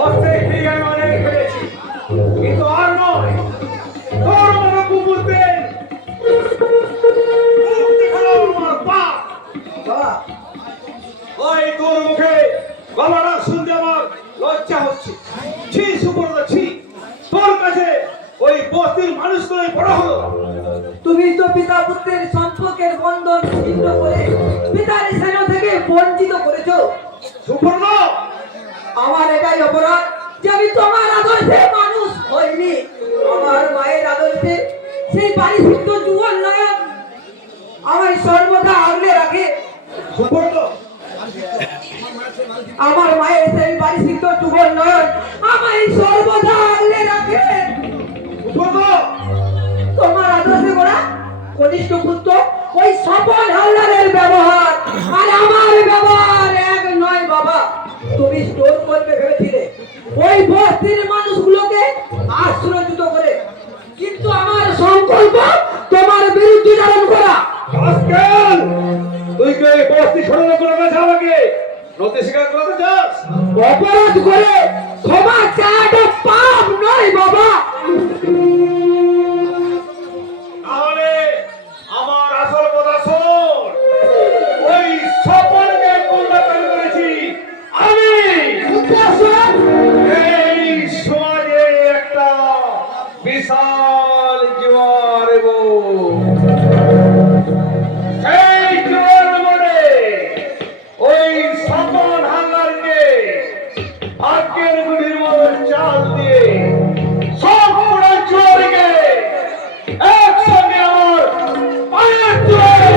অস্ত্রের ঠিক আমি অনেক খেলেছি, কিন্তু আর নয়। তোর মনে কুকুরতে মুখ দেখালো আমার বাপ। বাবা, ওই তোর মুখে বাবারা শুনতে আমার লজ্জা হচ্ছে। ছি সুব্রত, ছি। তোর কাছে ওই বস্তির মানুষগুলোই বড় হলো। তুমি তো পিতা পুত্রের সম্পর্কের বন্ধন ছিন্ন করে পিতার স্থান থেকে বঞ্চিত করেছো। সুব্রত, আমার এটাই অপরাধ যে আমি তোমার আদর্শে মানুষ হইনি। আমার মায়ের আদর্শে সেই পারিশুদ্ধ যুবন নয়ন আমার সর্বদা আগলে রাখে। সুব্রত, আমার মায়ের সেই পারিশুদ্ধ যুবন নয়ন আমায় সর্বদা আগলে রাখে। সুব্রত, তোমার আদর্শে গোড়া কনিষ্ঠ পুত্র ওই সফল হালদারের ব্যবহার আর আমার ব্যবহার এক নয় বাবা। তুমি স্টোর করবে ভেবেছিলে ওই বস্তির মানুষগুলোকে আশ্রয়যুত করে, কিন্তু আমার সংকল্প তোমার বিরুদ্ধে ধারণ করা। আজকাল তুই কে বস্তি সরানো করে গেছে আমাকে নথি স্বীকার করতে চাস? অপরাধ করে ক্ষমা চাওয়াটা পাপ নয় বাবা। তাহলে আমার আসল কথা শোন। ওই সপনকে কন্যাকারী করেছি আমি। উদ্দেশ্য এই সমাজে একটা বিশাল জোয়ার এবং সেই জোয়ার মনে ওই সপন হাঙ্গারকে ভাগ্যের গুড়ির মতো চাল দিয়ে সব পুরো জোয়ারকে একসঙ্গে আমার পায়ের তলায়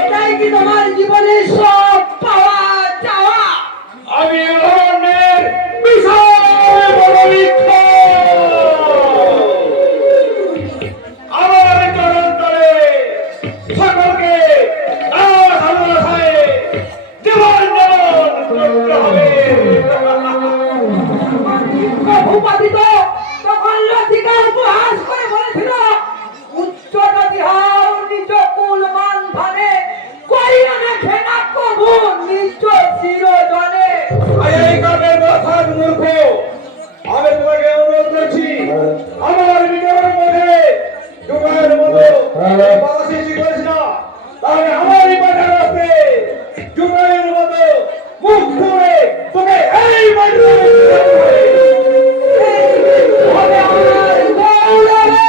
এটাই কি তোমার জীবনের সব পাওয়া চাওয়া? আমি অরণ্যের বিশাল বড় বৃক্ষ। আমার চরণ তলে সকলকে জীবন যাপন করতে হবে। ভূপাতিত তখন লতিকা উপহাস করে বলেছিল, উচ্চতা বিহার নিজ কুল মান ধনে করিও না ঘেনা কবু নিজ চিরজনে। এই কামের কথা মূর্খ, আমি তোমাকে অনুরোধ করছি আমার ভিতরের মধ্যে যুগের মতো বাধা সৃষ্টি করিস না, তাহলে আমারই বাধা রাখতে যুগের মতো মুখ করে তোকে এই মাটিতে হবে আমার গৌরবে।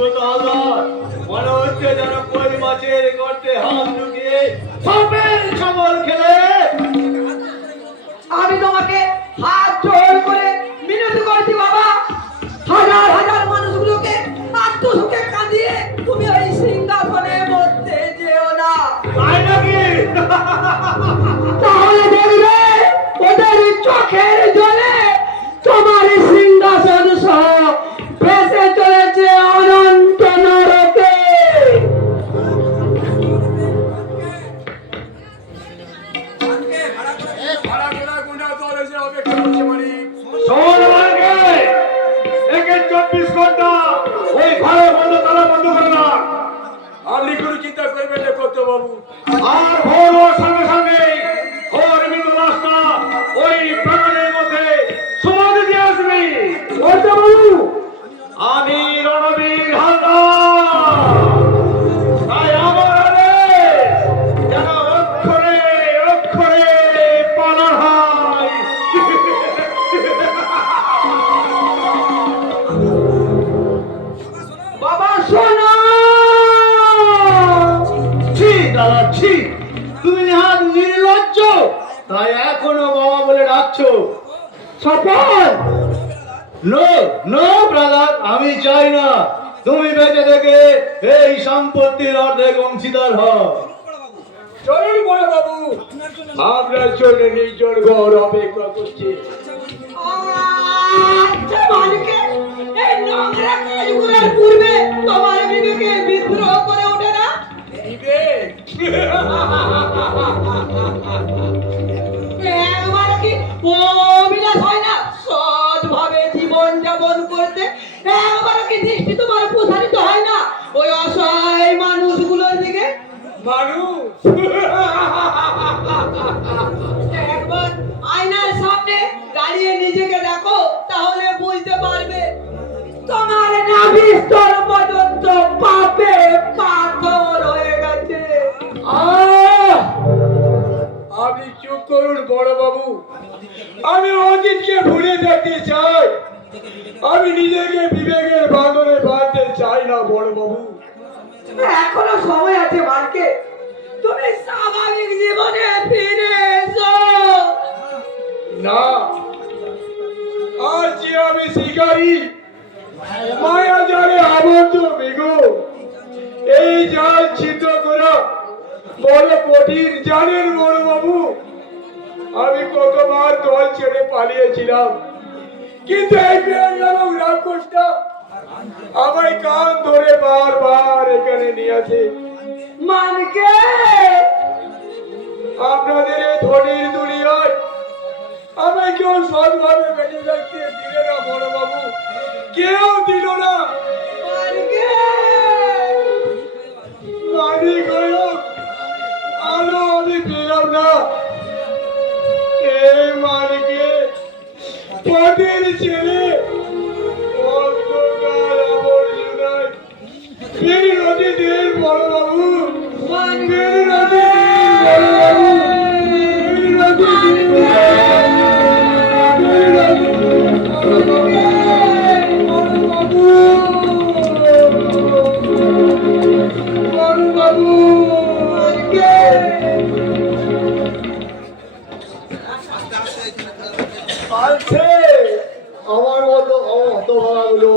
অদ্ভুত আধার, মনে হচ্ছে যেন কই মাছের গর্তে হাত ঢুকিয়ে সাপের খাবার খেলে। আমি তোমাকে হাত জোর করে মিনতি করছি বাবা, হাজার হাজার মানুষগুলোকে আত্মসুখে কাঁদিয়ে তুমি ওই সিংহাসনের মধ্যে যেও না। তাই নাকি? তাহলে দেখবে ওদের চোখের জলে তোমার সিংহাসন সহ ভেসে চলেছে অনন্ত নরকে। শোন আমাকে, একে 24 ঘন্টা ওই ঘরে বন্ধ, তালা বন্ধ করে না। আপনি কোনো চিন্তা করবেন না কর্তা বাবু। আর ভোর হওয়ার সঙ্গে সঙ্গে ওর মৃত লাশটা ওই প্রাণের মধ্যে সমাধি দিয়ে আসবি। বলতে বাবু, আমি রণবীর হালদার, তাই আমার আদেশ যেন অক্ষরে অক্ষরে পালন হয়। বাবা শোনো, ছি দাদা ছি, তুমি হাত নির্লজ্জ, তাই এখনো বাবা বলে ডাকছো। সফল নো নো ব্রাদার, আমি চাই না তুমি বেঁচে থেকে এই সম্পত্তির অর্ধেক অংশীদার হও। চলুন বড় বাবু, আপনার জন্য নির্জন ঘর অপেক্ষা করছি। আচ্ছা মালিকে, এই নোংরা কাজগুলোর পূর্বে তোমার বিবেকে বিদ্রোহ করে ওঠে না? একবার কি অভিলাষ হয় না সৎভাবে জীবন যাপন করতে? একবার কি দৃষ্টি তোমার প্রসারিত হয় না ওই অসহায় মানুষগুলোর দিকে? মানুষ একবার আয়নার সামনে দাঁড়িয়ে নিজেকে দেখো, তাহলে বুঝতে পারবে তোমার নাভিস্তর পর্যন্ত পাপে পাথর হয়ে গেছে। আপনি চুপ করুন বড় বাবু, আমি অতীতকে ভুলে যেতে চাই, আমি নিজেকে বিবেকের বাঁধনে বাঁধতে চাই না বড় বাবু। এখনো সময় আছে মার্কে, তুমি স্বাভাবিক জীবনে ফিরে এসো। না, আজ যে আমি শিকারী, মায়া জালে আবদ্ধ বেগো, এই জাল ছিদ্র করা বড় কঠিন জানেন বড় বাবু। আমি কতবার দল ছেড়ে পালিয়েছিলাম, কিন্তু এই প্রেম নামক রাক্ষসটা আমায় কান ধরে বারবার এখানে নিয়ে আসে। মার্কে, আপনাদের এই ধনির দুনিয়ায় আমায় কেউ সৎভাবে বেঁচে থাকতে দিল না বড় বাবু, কেউ দিল না। মার্কে, মালিক হয়েও আলো আমি পেলাম না। এই মালিকে পথের ছেলে অন্ধকার আবর্জনায় ফেরি নদী দিন বড় বাবু, ফেরি নদী দিন বড় বাবু, ফেরি নদী দিন আমার মতো হতভাগলো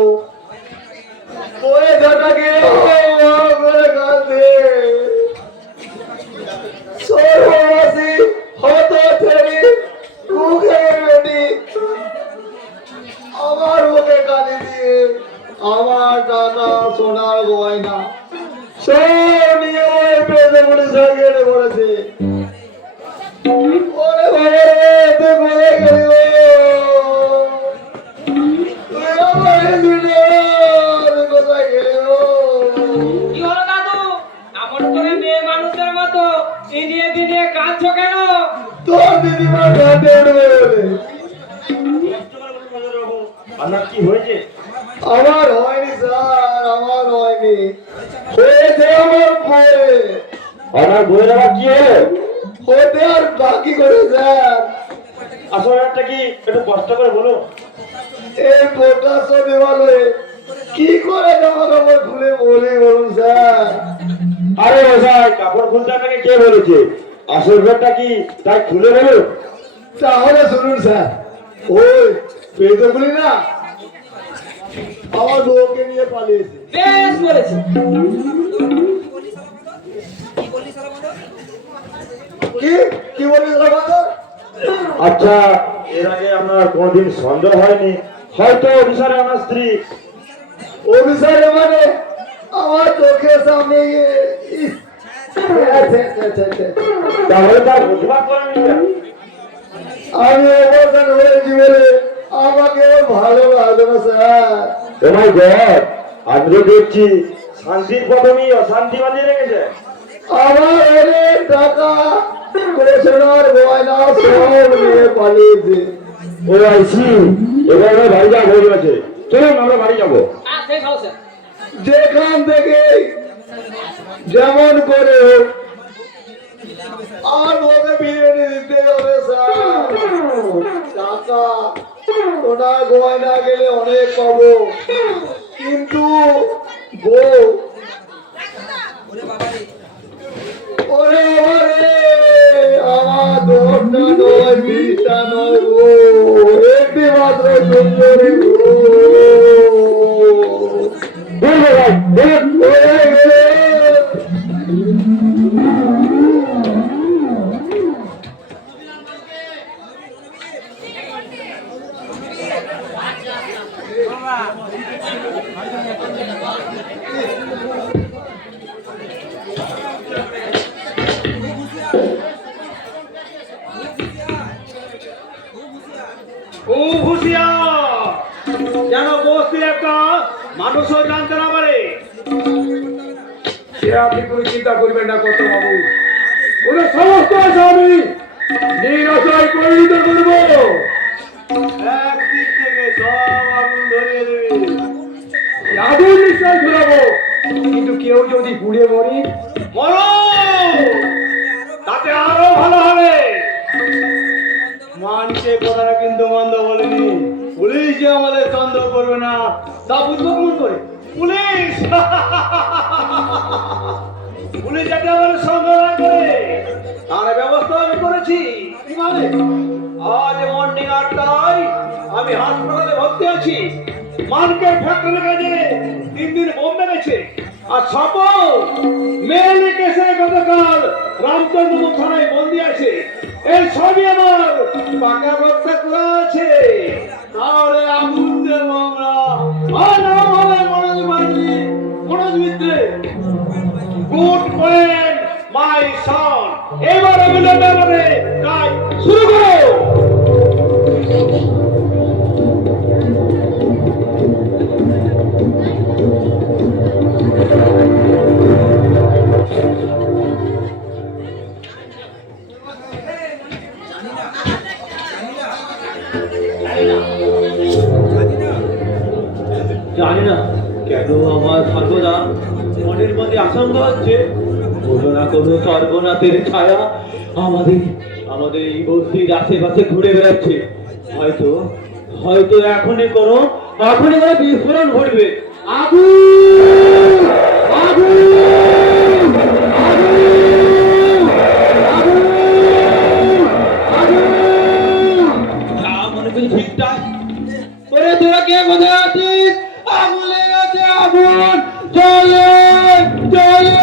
পরে ধাটাকে করে কাঁদে সর্ববাসী হত ছেড়ে মুখের বেটি আমার মুখে কাঁদি দিয়ে আমার টাকা সোনার গয়না সব নিয়ে ওই পেটে পড়ে সাইকেলে পড়েছে। ওরে ভাই তুই বলে গেলি কোথায় গেলি? কি হলো দাদু, এমন করে মেয়ে মানুষের মতো দিনে দিনে কাঁদছো কেন? তোর দিদিমা ঘাটে উঠবে বলে। আপনার কি হয়েছে? আমার হয়নি স্যার, আমার হয়নি, হয়েছে আমার বয়ে। আপনার বইয়ের আবার কি হলো? হতে আর বাকি করে স্যার। আসলে একটা কি একটু কষ্ট করে বলো। এই প্রকাশ্য দেওয়ালে কি করে জামা কাপড় খুলে বলি বলুন স্যার? আরে মশাই, কাপড় খুলতে আপনাকে কে বলেছে? আসল ঘরটা কি তাই খুলে বলো। তাহলে শুনুন স্যার, ওই পেটগুলি না আমার বউকে নিয়ে পালিয়েছে। বেশ বলেছে। কি কি বলিস বাবা? আচ্ছা, এর আগে আপনার কোনোদিন সন্দেহ হয়নি হয়তো অফিসারে আমার স্ত্রী? অফিসারে মানে আমার চোখের সামনে তাহলে তার প্রতিবাদ করেনি কেন? আমি অবস্থান হয়েছি বলে আমাকে ভালো লাগবে না স্যার। ও মাই গড, আমি তো দেখছি শান্তির প্রথমেই অশান্তি বাঁধিয়ে রেখেছে। আমার অনেক টাকা পেছনার গয়না সব নিয়ে পালিয়েছে। ও আইসি, এবার আমরা বাড়ি যাবো হয়ে গেছে। চলুন আমরা বাড়ি যাবো। বেশ ভালো স্যার। যেখান থেকে যেমন করে হোক আমার বউকে বিরিয়ানি দিতে হবে স্যার। টাকা সোনা গয়না গেলে অনেক পাবো, কিন্তু বউ ওরে ওরে আমার দশটা নয় 20টা নয় গো, একটি মাত্র সুন্দরী গো। ও ভুসিয়া, যেন বস্তির একটা মানুষও জানতে না পারে। সে আপনি কোনো চিন্তা করবেন না কত বাবু, ওরা সমস্ত আশা আমি নিরাশায় পরিণত করবো। একদিক থেকে সব আগুন ধরিয়ে দেবে। আগুন নিশ্চয় ঘুরাবো, কিন্তু কেউ যদি পুড়ে মরি মরো, তাতে আরো ভালো হবে। মানছে কথাটা কিন্তু মন্দ বলেনি। পুলিশ যে আমাদের সন্দেহ করবে না তা বুঝবো কেমন করে? পুলিশ পুলিশ যাতে আমাদের সন্দেহ না করে তার ব্যবস্থা আমি করেছি। কিভাবে? আজ মর্নিং 8টায় আমি হাসপাতালে ভর্তি আছি। মানকে ফ্যাক্টরি কাজে 3 দিন বোম্বে গেছে। আর সাপোজ মেয়েলি কেসে গতকাল রামচন্দ্র থানায় বন্দি আছে। এই সবই আমার পাকা ব্যবস্থা করা আছে। তাহলে আগুন দেব আমরা। আর নাম হবে মনোজ মিত্রে। গুড পয়েন্ট মাই সন। এবার অবিলম্বে আমাদের কাজ শুরু করো। জানি না কেন আমার সর্বদা মনের মধ্যে আশঙ্কা হচ্ছে কোনো না কোনো সর্বনাথের ছায়া আমাদের আমাদের এই বস্তির আশেপাশে ঘুরে বেড়াচ্ছে। হয়তো হয়তো এখনই কোনো বিস্ফোরণ ঘটবে। আগুন আগুন আগুন আগুন আগুন। মনে করি ঠিকঠাক ওরে, তোরা কে কোথায় আছিস? আগুন লেগে গেছে, আগুন চলে চলে।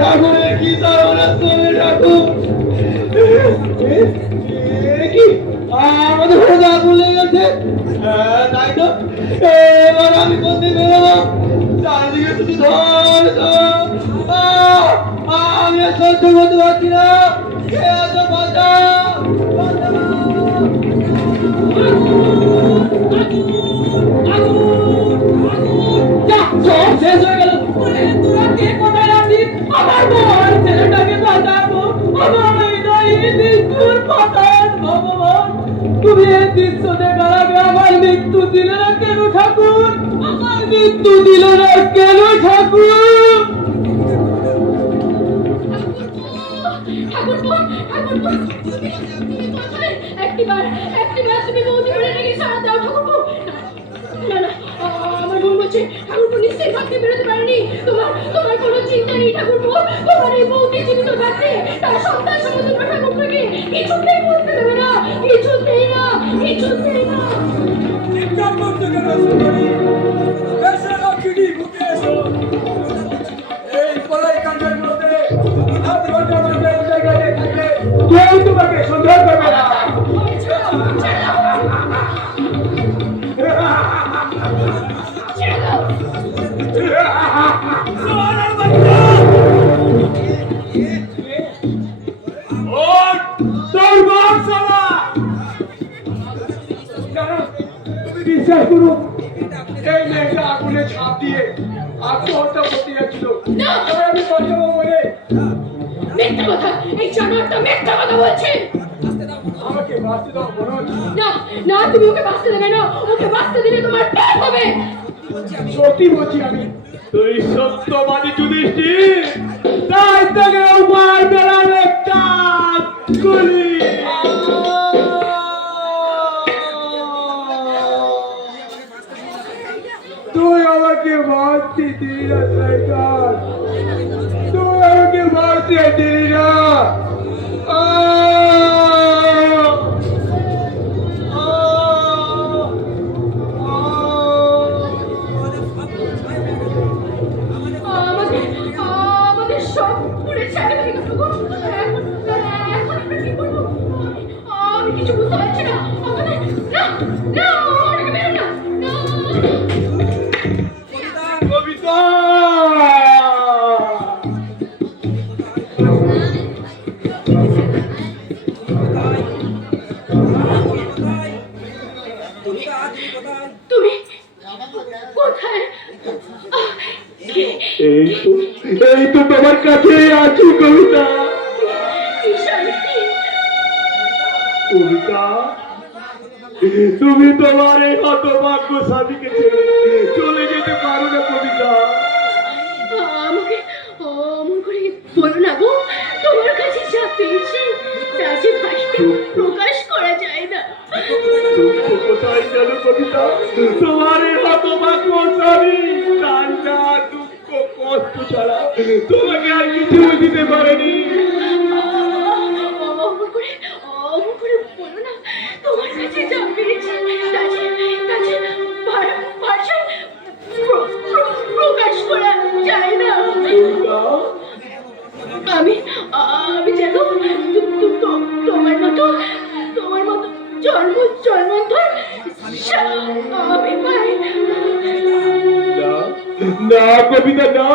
ঠাকুর কি সর্বনাশ করবে ঠাকুর? কি আমাদের ঘরে আগুন লেগে গেছে? তাই তো, এবার আমি কোনদিন বেরোবো? চারিদিকে শুধু ধর ধর। আমি আর সহ্য করতে পারছি না। কে আছো বাঁচা বাঁচা। শেষ হয়ে গেল। তোরা কে কোথায় আছিস? আমার বর ছেলেটাকে বাঁচাবো। আমার হৃদয়ে মৃত্যুর পাতান ভগবান, তুমি এই দৃশ্য দেখার আগে আমার মৃত্যু দিলে না কেন ঠাকুর? আমার মৃত্যু দিল না কেন ঠাকুর? একটিবার তুমি বৌদি বলে নাকি সারা দাও ঠাকুরপো। না না, আমার বোন বলছে তোমার কোনো চিন্তা নেই ঠাকুরপো। তোমার এই বৌদি জীবিত থাকতে তার সন্তান সমতুল্য ঠাকুরপোকে কিছুতেই মরতে দেবে না, কিছুতেই না, কিছুতেই না। চিৎকার করতে কেন সুন্দরী? এসে লক্ষ্মীটি বুকে এসো। এই পলাই কাণ্ডের মধ্যে হাত ঘন্টা ঘন্টা এই জায়গায় থাকলে কেউ তোমাকে সন্দেহ করবে না। ছেড়ে দাও। সোনার বাচ্চা! ওঠ! তোর বাপ সালা! জানো, তুমি বিশ্বাস করো, এই মেয়েটা আগুনে ঝাঁপ দিয়ে আত্মহত্যা করতে যাচ্ছিল। না! তবে আমি বাঁচাবো বলে মিথ্যা কথা, এই জানোয়ারটা মিথ্যা কথা বলছে। আমাকে বাঁচতে দাও মনোজ। না না, তুমি ওকে বাঁচতে দেবে না। ওকে বাঁচতে দিলে তোমার পেট হবে। সত্যি বলছি আমি। তুই সত্যবাদী যুধিষ্ঠির, তাই তোকে উপায় পেলাম একটা গুলি। তুই আমাকে বাঁচতে দিলি না শয়তান, তুই আমাকে বাঁচতে দিলি না। আমাদের সব পুড়ে ছাই হয়ে গেল গো। এখন আমরা কি করবো? আমি কিছু বুঝতে পারছি না। আমাদের না না, আমাকে মেরো না, না। কবিতা! তুমি কোথায়? এই তো তোমার কাছে আছি কবিতা। কি শান্তি! কবিতা, তুমি তোমার এই হতভাগ্য স্বামীকে ছেড়ে চলে যেতে পারো না কবিতা। আমাকে অমন করে বলো না গো। তোমার কাছে যা পেয়েছি তা যে ভাষায় প্রকাশ করা যায় না। দুঃখ কোথায় গেল কবিতা? তোমার এই হতভাগ্য স্বামী কান্না দুঃখ কষ্ট ছাড়া তোমাকে আর কিছু দিতে পারেনি। অমন করে বলো না। তোমার কাছে যা পেয়েছি তা যে ভাষায় প্রকাশ করা যায় না। কবিতা, আমি যেন তোমার মতো জন্মোত্তর আমি পাই। না কবিতা না,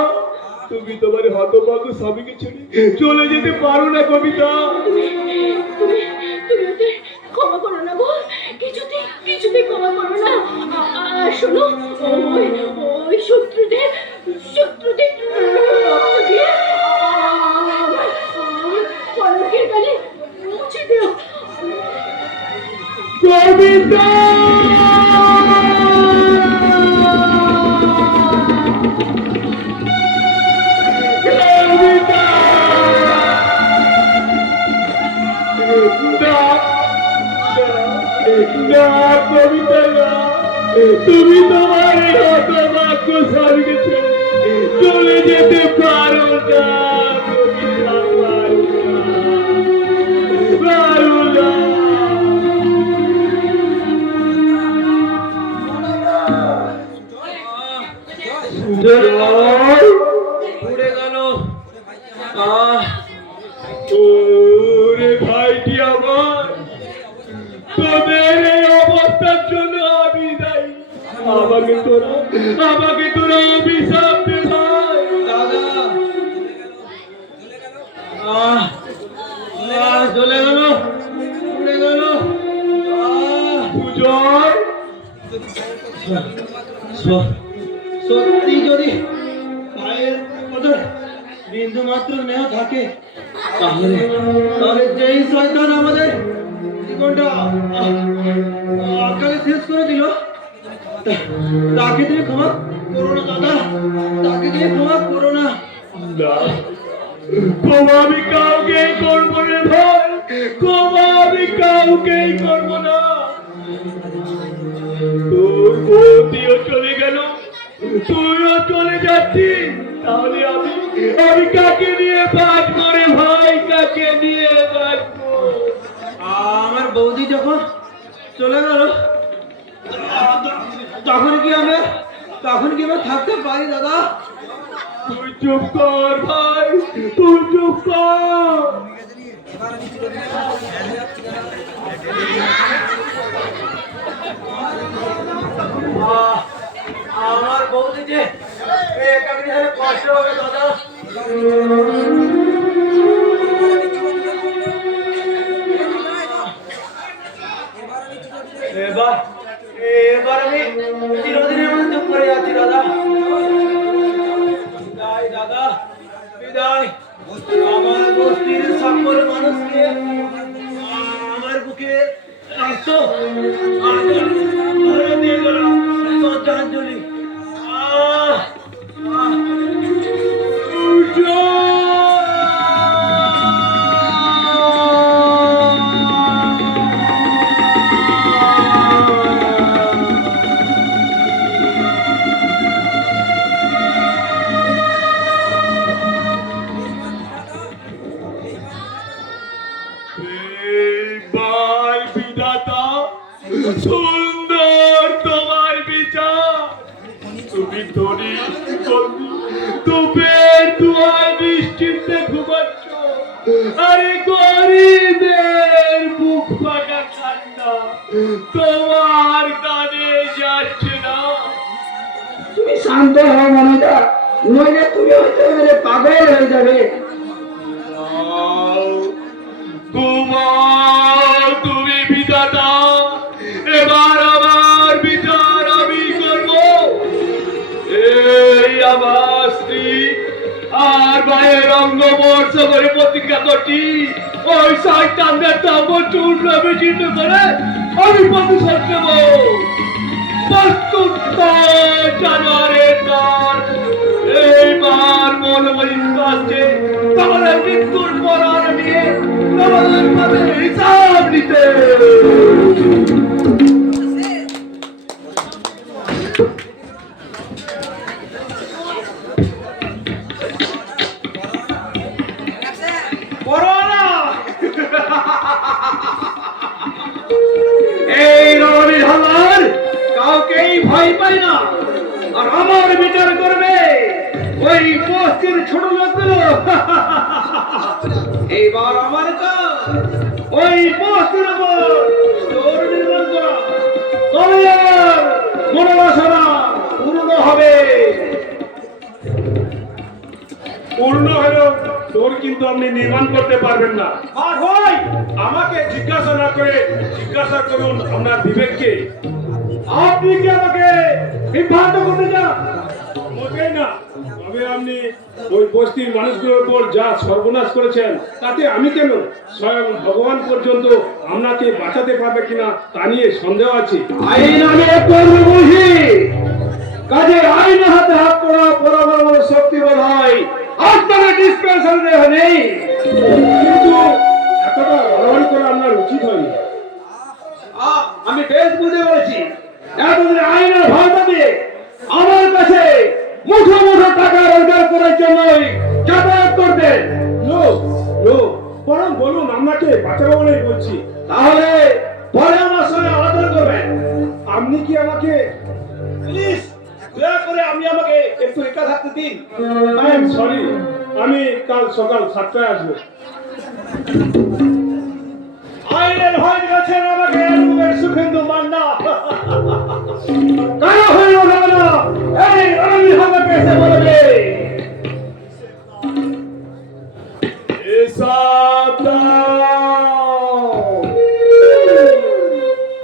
তুমি তোমার হতভাগ্য স্বামীকে ছেড়ে চলে যেতে পারো না কবিতা। তুমি ওদের ক্ষমা করো না গো। কিছুতে ক্ষমা করো না। শোনো, ওই শত্রুদের রক্ত দিয়ে আমার কলঙ্কের গালে মুছে দিও। কবিতা, কবিতা, না কবিতা না, তুমি তোমার এই হতভাগ্য স্বামীকে ছেড়ে চলে যেতে পারো না কবিতা, পারো না। পুড়ে গেল। ওরে ভাইটি আমার, তোদের এই অবস্থার জন্য আমি দায়ী। আমাকে তোরা অভিশাপ দে ভাই। দাদা চলে গেল, পুড়ে গেল। সুজয়, সত্যি যদি ভাইয়ের মধ্যে বিন্দু মাত্র স্নেহ থাকে, তাহলে যেই শয়তান আমাদের জীবনটা আকালে শেষ করে দিল, তাকে তুমি ক্ষমা করো না দাদা, তাকে তুমি ক্ষমা করো না। না, ক্ষমা আমি কাউকেই করবো রে ভাই, ক্ষমা আমি কাউকেই করবো না। তোর বৌদিও চলে গেল, তুইও চলে যাচ্ছিস, তাহলে আমি কাকে নিয়ে বাঁচবো রে ভাই, কাকে নিয়ে বাঁচবো? আমার বৌদি যখন চলে গেল তখন কি আমরা থাকতে পারি দাদা? তুই চুপ কর ভাই, তুই চুপ কর। আমার বৌদি যে একাকি হলে কষ্ট হবে দাদা। এবার আমি চিরদিনের মতো চুপ করে যাচ্ছি দাদা। বিদায় দাদা, বিদায়। আমার বস্তির সকল মানুষকে আমার বুকে রক্ত দিয়ে গেলাম শ্রদ্ধাঞ্জলি। এইবার বিধাতা, সুন্দর তোমার বিচার। তুমি ধনী দুপের দুয়ার নিশ্চিন্তে ঘুমাচ্ছ, আরে গরিবের বুক ফাটা ঠান্ডা তোমার কানে যাচ্ছে না। তুমি শান্ত হও মনোজা, নইলে তুমি হয়তো মেরে পাগল হয়ে যাবে। ঘুমাও তুমি বিধাতা, এবার আমার বিচার আমি করব। এই আমার স্ত্রী আর ভাইয়ের অঙ্গবর্ষ করে প্রতিজ্ঞা করছি, ওই শয়তানদের তাবড় চূর্ণ বিচিন্ন করে আমি প্রতিশোধ নেব। প্রস্তুত জানুয়ারের পর এইবার মনোবলিত আসছে তোমাদের মৃত্যুর পরাণ নিয়ে তোমাদের সাথে হিসাব নিতে। করোনা এই রণী হালার কাউকেই ভয় পায় না, আর আমার বিচার করবে ওই বস্তির ছোট লোকগুলো। এইবার আমার কাজ ওই বস্তির উপর স্টোর নির্মাণ করা। কলের মনোবাসনা পূর্ণ হবে। পূর্ণ হলেও তোর কিন্তু আপনি নির্মাণ করতে পারবেন না। আর ভাই আমাকে জিজ্ঞাসা না করে জিজ্ঞাসা করুন আপনার বিবেককে। আপনি কি আমাকে বিভ্রান্ত করতে চান? মোটেই না, তবে আপনি ওই বস্তির মানুষগুলোর উপর যা সর্বনাশ করেছেন তাতে আমি কেন, স্বয়ং ভগবান পর্যন্ত আপনাকে বাঁচাতে পারবে কিনা তা নিয়ে সন্দেহ আছে। আইন আমি করবো বুঝি, কাজে আইন হাতে হাত করা বরাবর শক্তি বল হয়। আপনাকে ডিসপেনশন দেওয়া নেই, কিন্তু এতটা লড়াই করা আপনার উচিত হয়নি। আমি বেশ বুঝে বলেছি। এতদিন আইনের ভাষা দিয়ে আমার কাছে মুঠো মুঠো টাকা রোজগার করার জন্যই যাতায়াত করতেন। বরং বলুন, আপনাকে বাঁচাবো বলেই বলছি। তাহলে পরে আমার সঙ্গে আলোচনা করবেন। আপনি কি আমাকে প্লিজ দয়া করে আপনি আমাকে একটু একা থাকতে দিন। সরি, আমি কাল সকাল 7টায় আসবো। আইনের ভয় গেছেন আমাকে সুখেন্দু মান্না। কেন হইল না এই আমি আমাকে এসে বলবে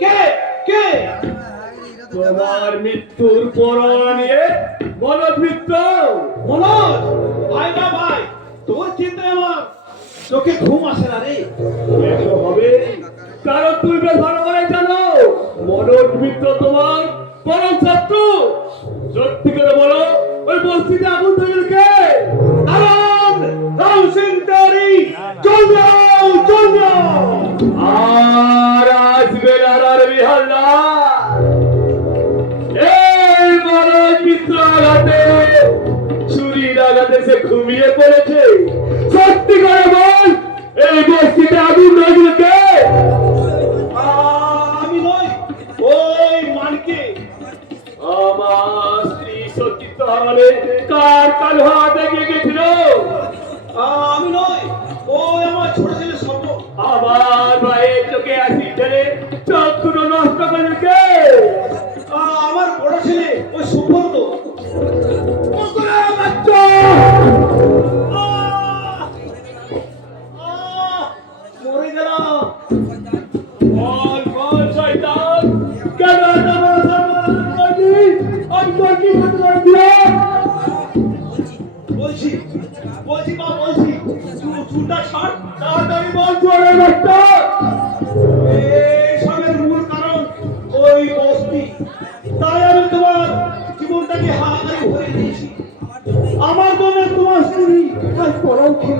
কে কে তোমার মৃত্যুর পরোয়া নিয়ে মনোবৃত্ত। মনোজ ভাই না ভাই, তোর চিন্তায় আমার চোখে ঘুম আসে না রে। এসো হবে, কারণ তুই বেশ ভালো করে জানো মনোবৃত্ত তোমার পরম শত্রু। সত্যি করে বলো, ওই বস্তিতে আগুন ধরেছে রাম সিং তারি, চল যাও চল যাও। আর আসবে না আর বিহাল্লা। এই মনোজ মিত্র হাতে ছুরি আঘাতে সে ঘুমিয়ে পড়েছে? সত্যি করে বল, এই বস্তিতে আগুন ধরল কে? আমি নই, ওই মানকে। আমার স্ত্রী সত্যি তাহলে কার কালো হাত এগিয়ে গেছিল? আমি নই, ওই আমার ছোট ছেলে স্বপ্ন। আমার ভাইয়ের চোখে অ্যাসিড ঢেলে চোখ দুটো নষ্ট করে কে? আমার বড় ছেলে ওই সুব্রত। বাচ্চা! মরে গেলাম। বল বল শয়তান, কেন এত বড় সর্বনাশ করলি? আমি তোর কি ক্ষতি করে দিলাম? বলছি বলছি মা, বলছি চুলটা ছাড়। তাড়াতাড়ি বল চোরের বাচ্চা! এই সবের মূল কারণ ওই বস্তি। তাই আমি তোমার জীবনটাকে হাহাকারে ভরে দিয়েছি। আমার জন্য তোমার স্ত্রী তার পরও ছিল।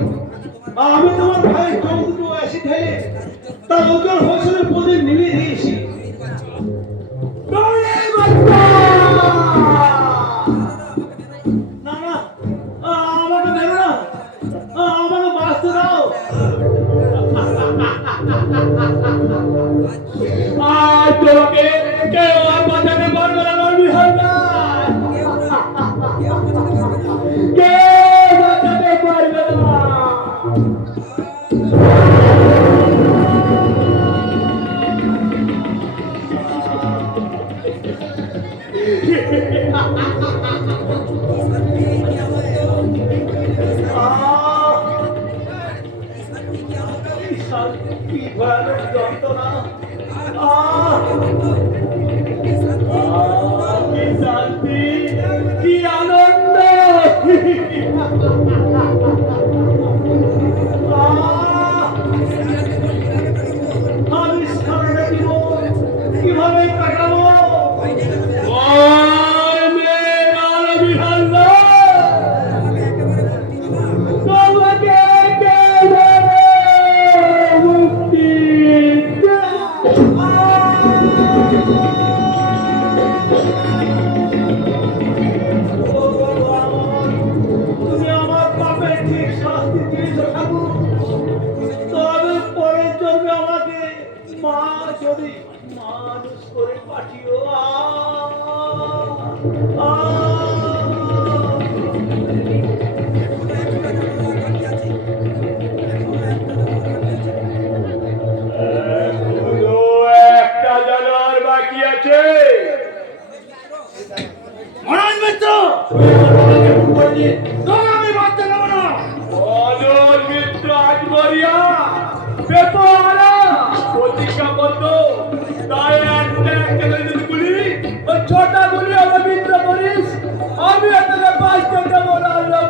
আমি তোমার ভাইয়ের চোখ দুটো অ্যাসিড ঢেলে তার ওজন হোসেনের পদে মিলিয়ে দিয়েছি। চোরের বাচ্চা! না না, আমাকে মেরো না, আমাকে বাঁচতে দাও। আর তোকে কেউ আর বাঁচাতে পারবে না, নরবি হালদার! কেউ বাঁচাতে পারবে না! কি ভয়ানক যন্ত্রণা! কি শান্তি, কি আনন্দ! আমি সারাটা জীবন কিভাবে কাটাবো? ওই মেয়ে নরবি হালদার! তোমাকে কে দেবে মুক্তি? তুমি আমার পাপের ঠিক শাস্তি দিয়েছো ঠাকুর। তবে পরের জন্মে আমাকে মা যদি মানুষ করে পাঠিও। এখনো একটা জানার বাকি আছে। মহারাজ মিত্র, আমি বাচ্চা নেব না। অনল মিত্র আজ মরিয়া বেপরা প্রতিজ্ঞাবদ্ধ। তাই একটা একটা করে যদি গুলি, ওই ছোটা গুলি আমার মিত্র করিস, আমি এতটা বাঁচতে দেবো না লোক।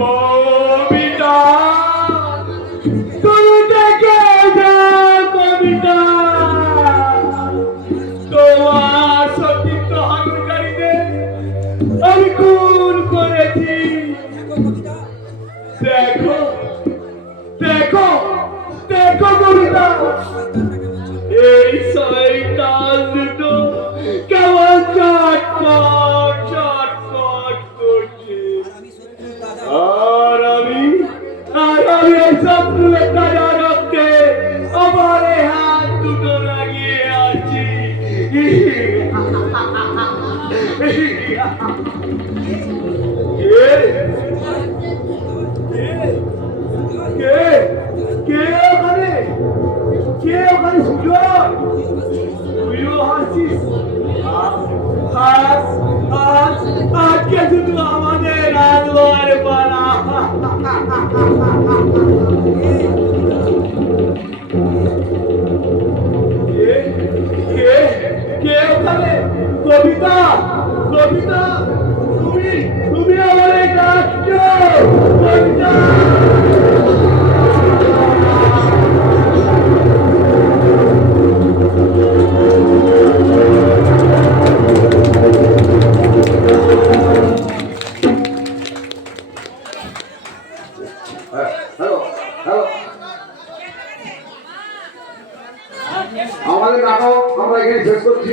কবিতা, তুমি দেখে যাও কবিতা, তোমার সতীর্থ হননকারীদের আমি খুন করেছি। দেখো দেখো দেখো কবিতা, এই শয়তান দুটো কেমন চটপট চটপট করছে। আর আমি এই শত্রুর তাজা রক্তে আমার এই হাত দুটো লাগিয়ে আছি। কে কে কে ওখানে, কে ওখানে? সুজন, তুইও হাসিস? আজকে শুধু আমাদের আলোয়ার পালা। কে কে ওখানে? কবিতা, কবিতা, তুমি হ্যালো হ্যালো, আমাদের নাটক আমরা এখানে শেষ করছি।